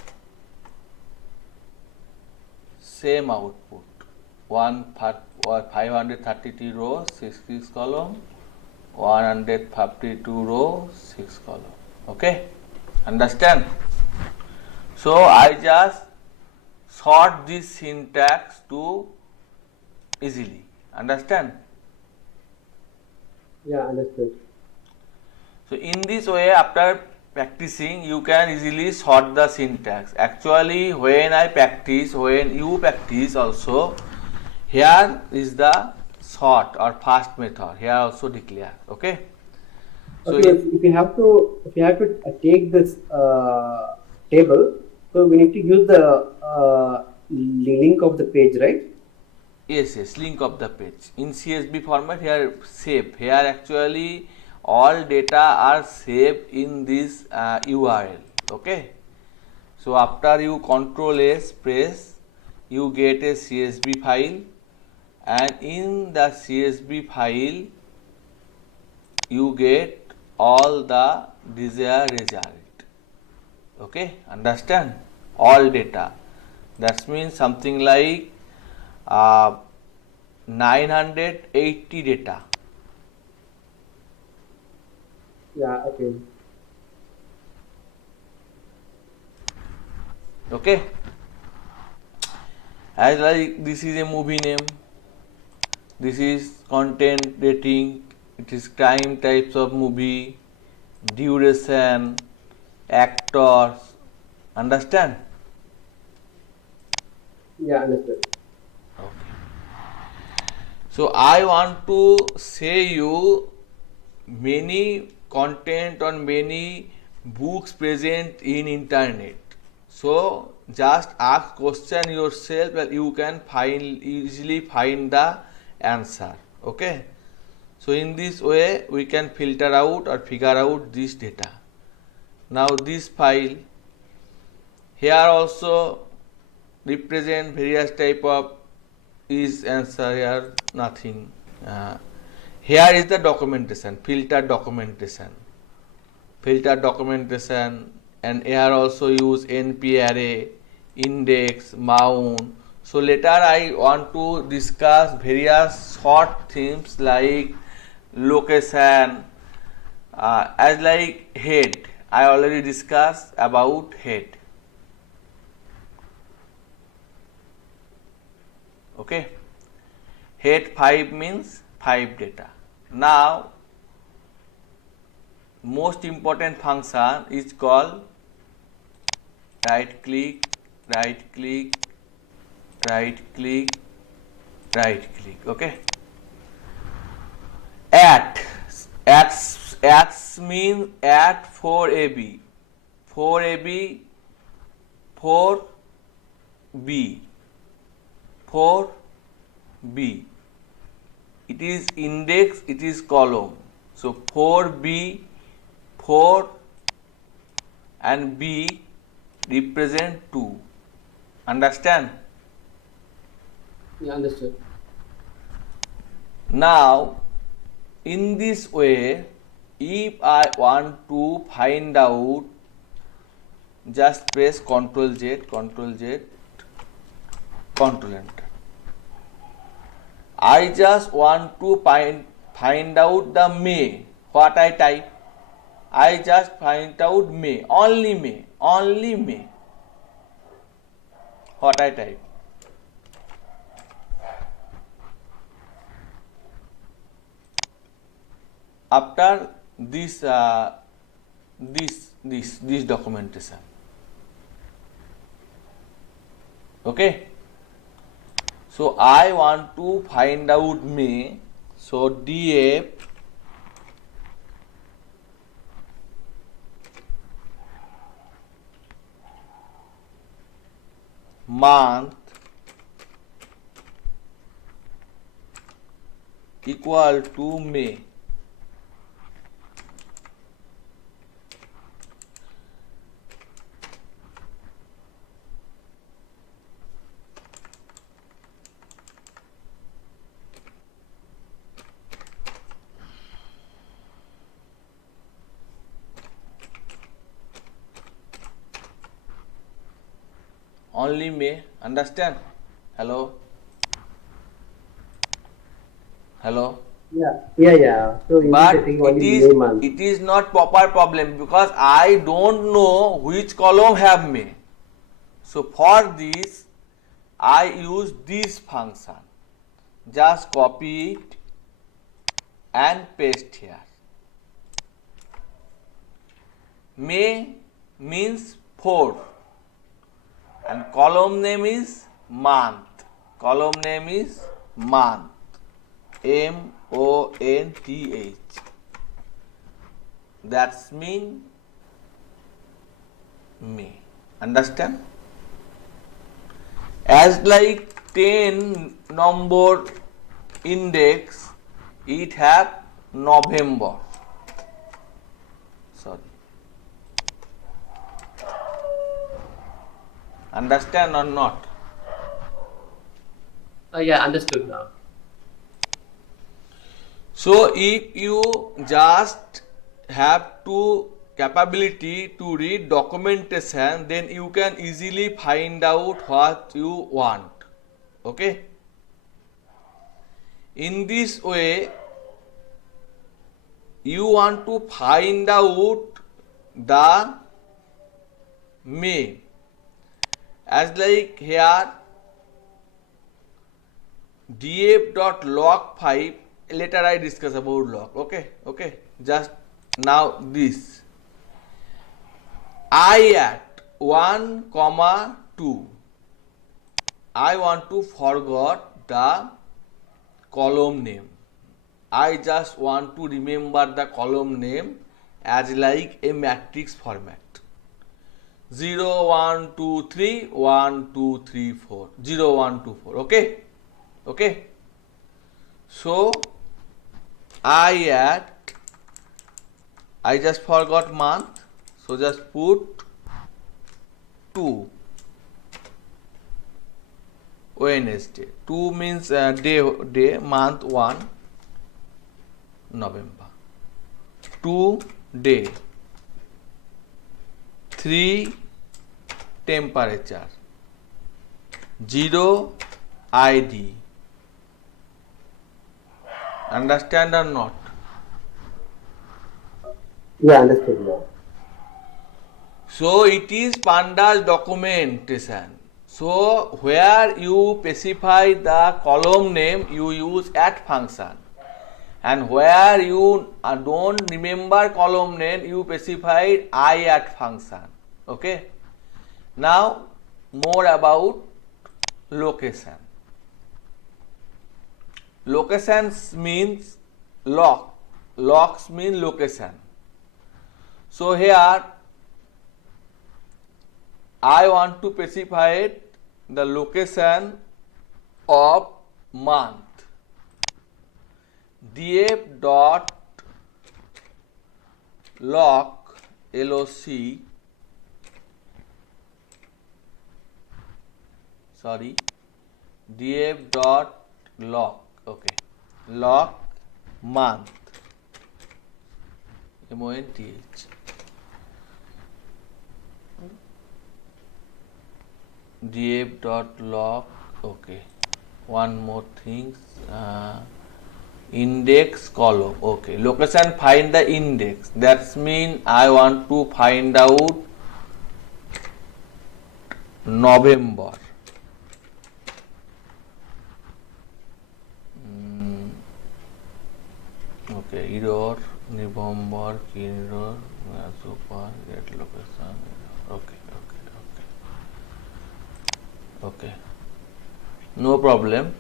Same output, 532 row, 6 column, 152 row, 6 column, okay? Understand? So I just sort this syntax to easily. Understand? Yeah, understood. So in this way, after practicing, you can easily sort the syntax. Actually, when you practice also, here is the sort or fast method. Here also declare. Okay. So Okay, if you have to take this table, so we need to use the link of the page, right? yes, link of the page in CSV format. Here save. Here actually all data are saved in this URL. Okay. So after you Control S press, you get a CSV file, and in the CSV file you get all the desired result. Okay, understand? All data. That means something like 980 data. Yeah, okay. Okay, as like this is a movie name, this is content rating, it is crime types of movie, duration, actors, understand? Yeah, understood. So I want to say you many content on many books present in internet. So just ask question yourself and you can easily find the answer. Okay. So in this way we can filter out or figure out this data. Now this file here also represent various type of is answer here nothing. Here is the documentation, filter documentation, and here also use NP array, index, mount. So later I want to discuss various short themes like location, as like head. I already discussed about head. Okay, head 5 means 5 data. Now most important function is called right click, right click, right click, right click. Okay, at means at 4ab, 4ab, 4b, 4b. It is index, it is column. So 4b, 4 and b represent 2. Understand? Yeah, understood. Now in this way, if I want to find out, just press Ctrl Z, Ctrl Z, Ctrl Enter. I just want to find out the May. What I type? I just find out May, only May, only May. What I type? After this this documentation. Okay, so I want to find out May, so df month equal to May. Only May, understand? Hello? Hello? Yeah. So you But will take only May month. it is not proper problem because I don't know which column have May. So for this I use this function. Just copy it and paste here. May means 4 and column name is month. Column name is month. MONTH. That's mean May. Understand? As like 10 number index, it have November. Sorry. Understand or not? Yeah, understood now. So if you just have to capability to read documentation, then you can easily find out what you want. Okay. In this way, you want to find out the may. As like here, df.log 5, later I discuss about log. Okay. Just now this. I at 1, 2. I want to forget the column name. I just want to remember the column name as like a matrix format. 0, 1, 2, 3, 1, 2, 3, 4. 0, 1, 2, 4. Okay. So I just forgot month. So just put 2. Wednesday. 2 means day, month 1, November. 2 day. 3 temperature. 0 ID. Understand or not? Yeah, understood. Yeah. So it is pandas documentation. So where you specify the column name, you use at function, and where you don't remember column name, you specify I at function. Okay. Now more about location. Locations means lock. Locks mean location. So here I want to specify the location of month. df dot lock loc df dot lock. Okay, lock month month. df dot log. Okay, one more thing, index column. Okay, location, find the index. That's mean I want to find out November. Okay, error November error super get location. Okay, no problem.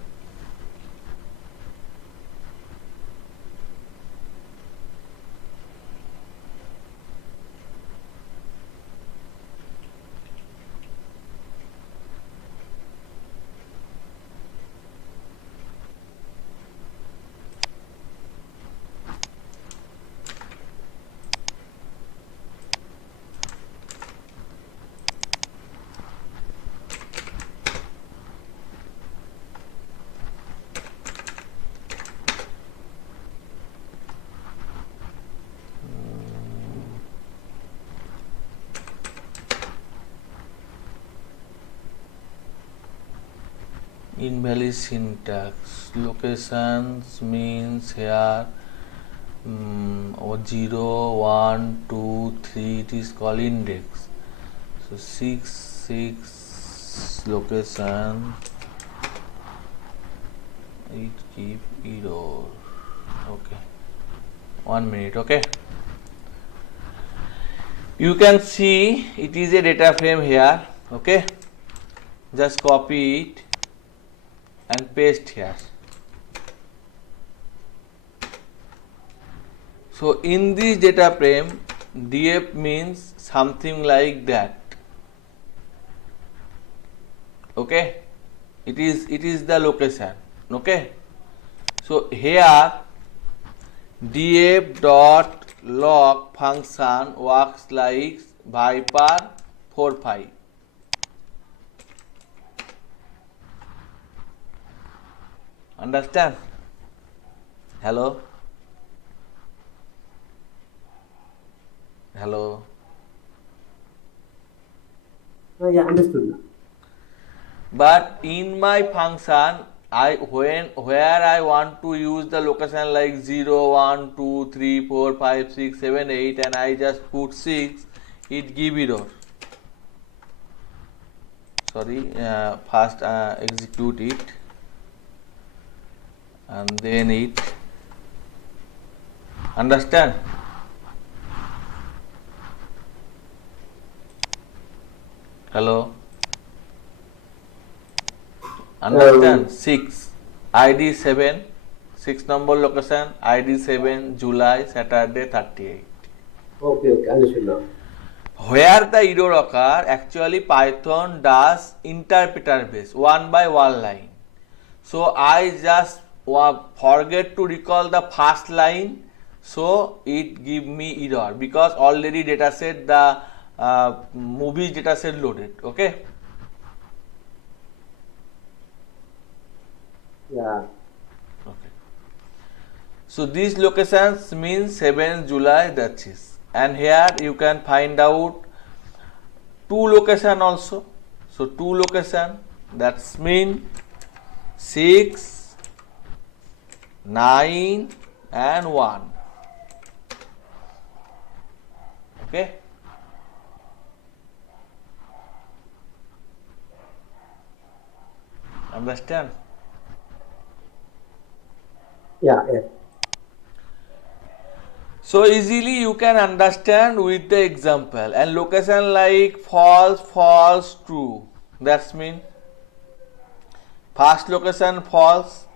Invalid syntax. Locations means here 0, 1, 2, 3, it is called index. So 6 location, it give error. Okay, 1 minute. Okay, you can see it is a data frame here. Okay, just copy it and paste here. So in this data frame, df means something like that. Okay, it is the location. Okay, so here df dot log function works like Viper 45. Understand? Hello? Yeah, understood. But in my function, where I want to use the location like 0, 1, 2, 3, 4, 5, 6, 7, 8 and I just put 6, it give error. Sorry, first execute it and then it. Understand? Hello? Understand? 6 ID 7, 6 number location, ID 7, July, Saturday 38. Okay, understood now. Where the error occur, actually Python does interpreter base, one by one line. So I just forget to recall the first line, so it give me error because already dataset the movies dataset loaded. Okay. Yeah. Okay. So these locations mean 7 July, that is, and here you can find out 2 location also. So 2 location, that's mean 6, 9 and 1. Okay. Understand? Yeah. So easily you can understand with the example, and location like false, false, true. That's mean first location false,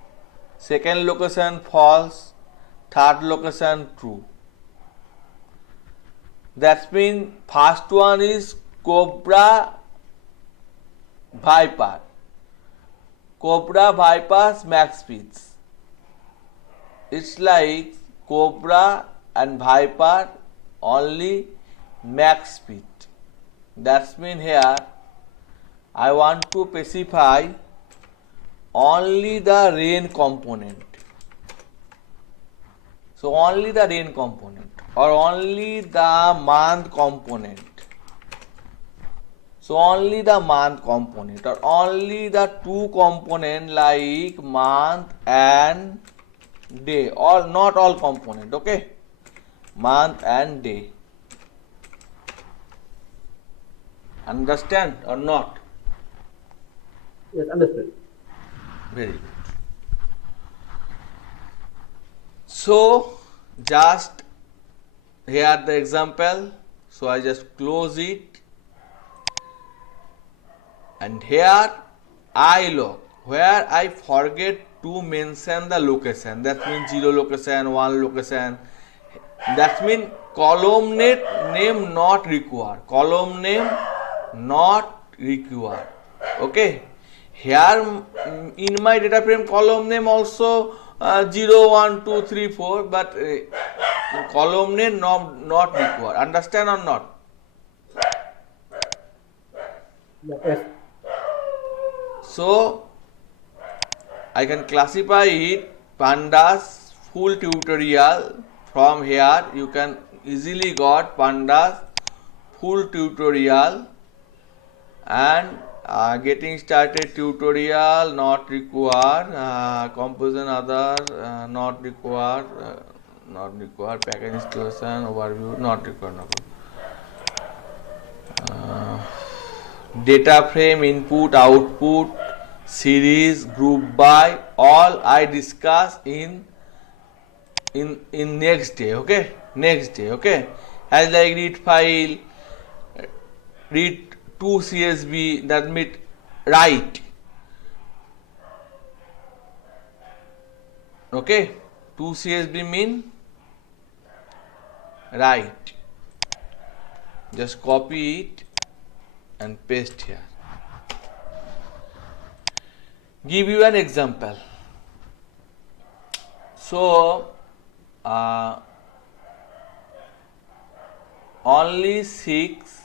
second location false, third location true. That's mean first one is Cobra Viper. Cobra Viper's max speeds. It's like Cobra and Viper only max speed. That's mean here I want to specify only the rain component. So only the rain component or only the month component. So only the month component or only the 2 component like month and day, or not all component. Okay, month and day. Understand or not? Yes, understood. Very good. So just here the example. So I just close it, and here I log where I forget to mention the location. That means 0 location, 1 location. That means column name not required. Column name not required. Okay. Here in my data frame column name also 0, 1, 2, 3, 4, but column name not required. Understand or not? Yes. So I can classify it pandas full tutorial. From here you can easily got pandas full tutorial and getting started tutorial not required, composition other not required, package installation overview not required. Data frame, input, output, series, group by, all I discuss in next day. Okay, next day. Okay, as like read file, read to CSV, that means write. Okay, to CSV mean write. Just copy it and paste here. Give you an example. So only 6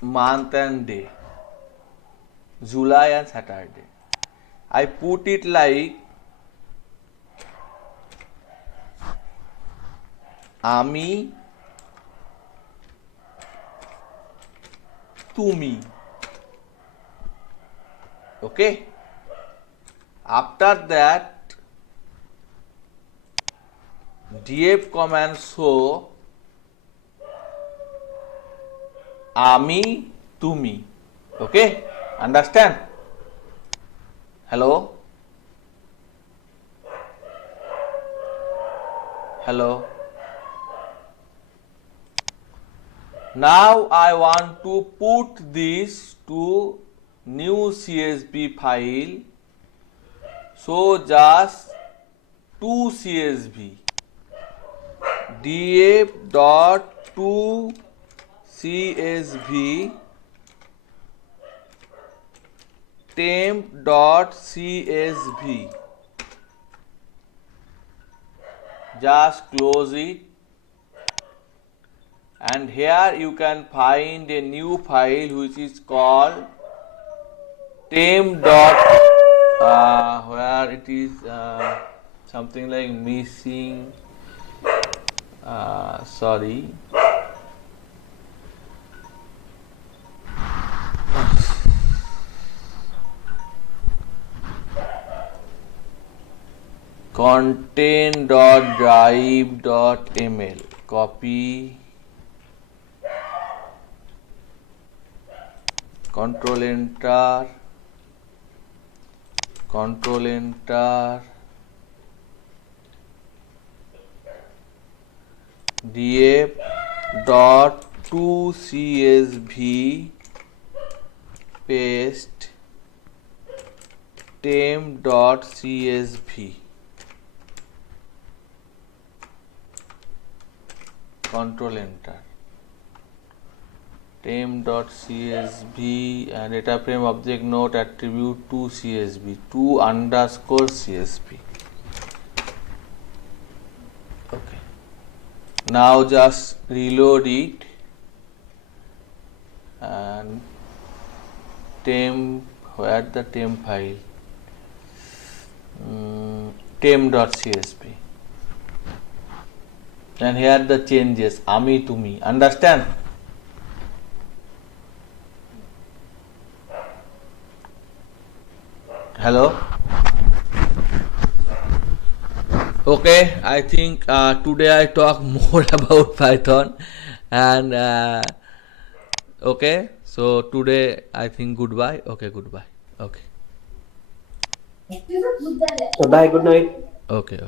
month and day, July and Saturday. I put it like আমি tumi. Okay. After that, df command show ami tumi. Okay, understand? Hello? Hello? Now I want to put this to new CSV file. So just to CSV df dot to CSV temp dot CSV. Just close it, and here you can find a new file which is called temp dot where it is something like missing, sorry, content.drive.ml. Copy, control enter, control enter, df dot to CSV paste temp dot CSV, control enter, temp dot CSV and data frame object note attribute to CSV, to underscore CSV. Okay. Now just reload it and temp, where the temp file, temp.csv, and here the changes ami tumi. Understand? Hello? Okay, I think today I talk more about Python, and okay, so today I think goodbye. Okay, goodbye. Okay. Bye, good night. Okay.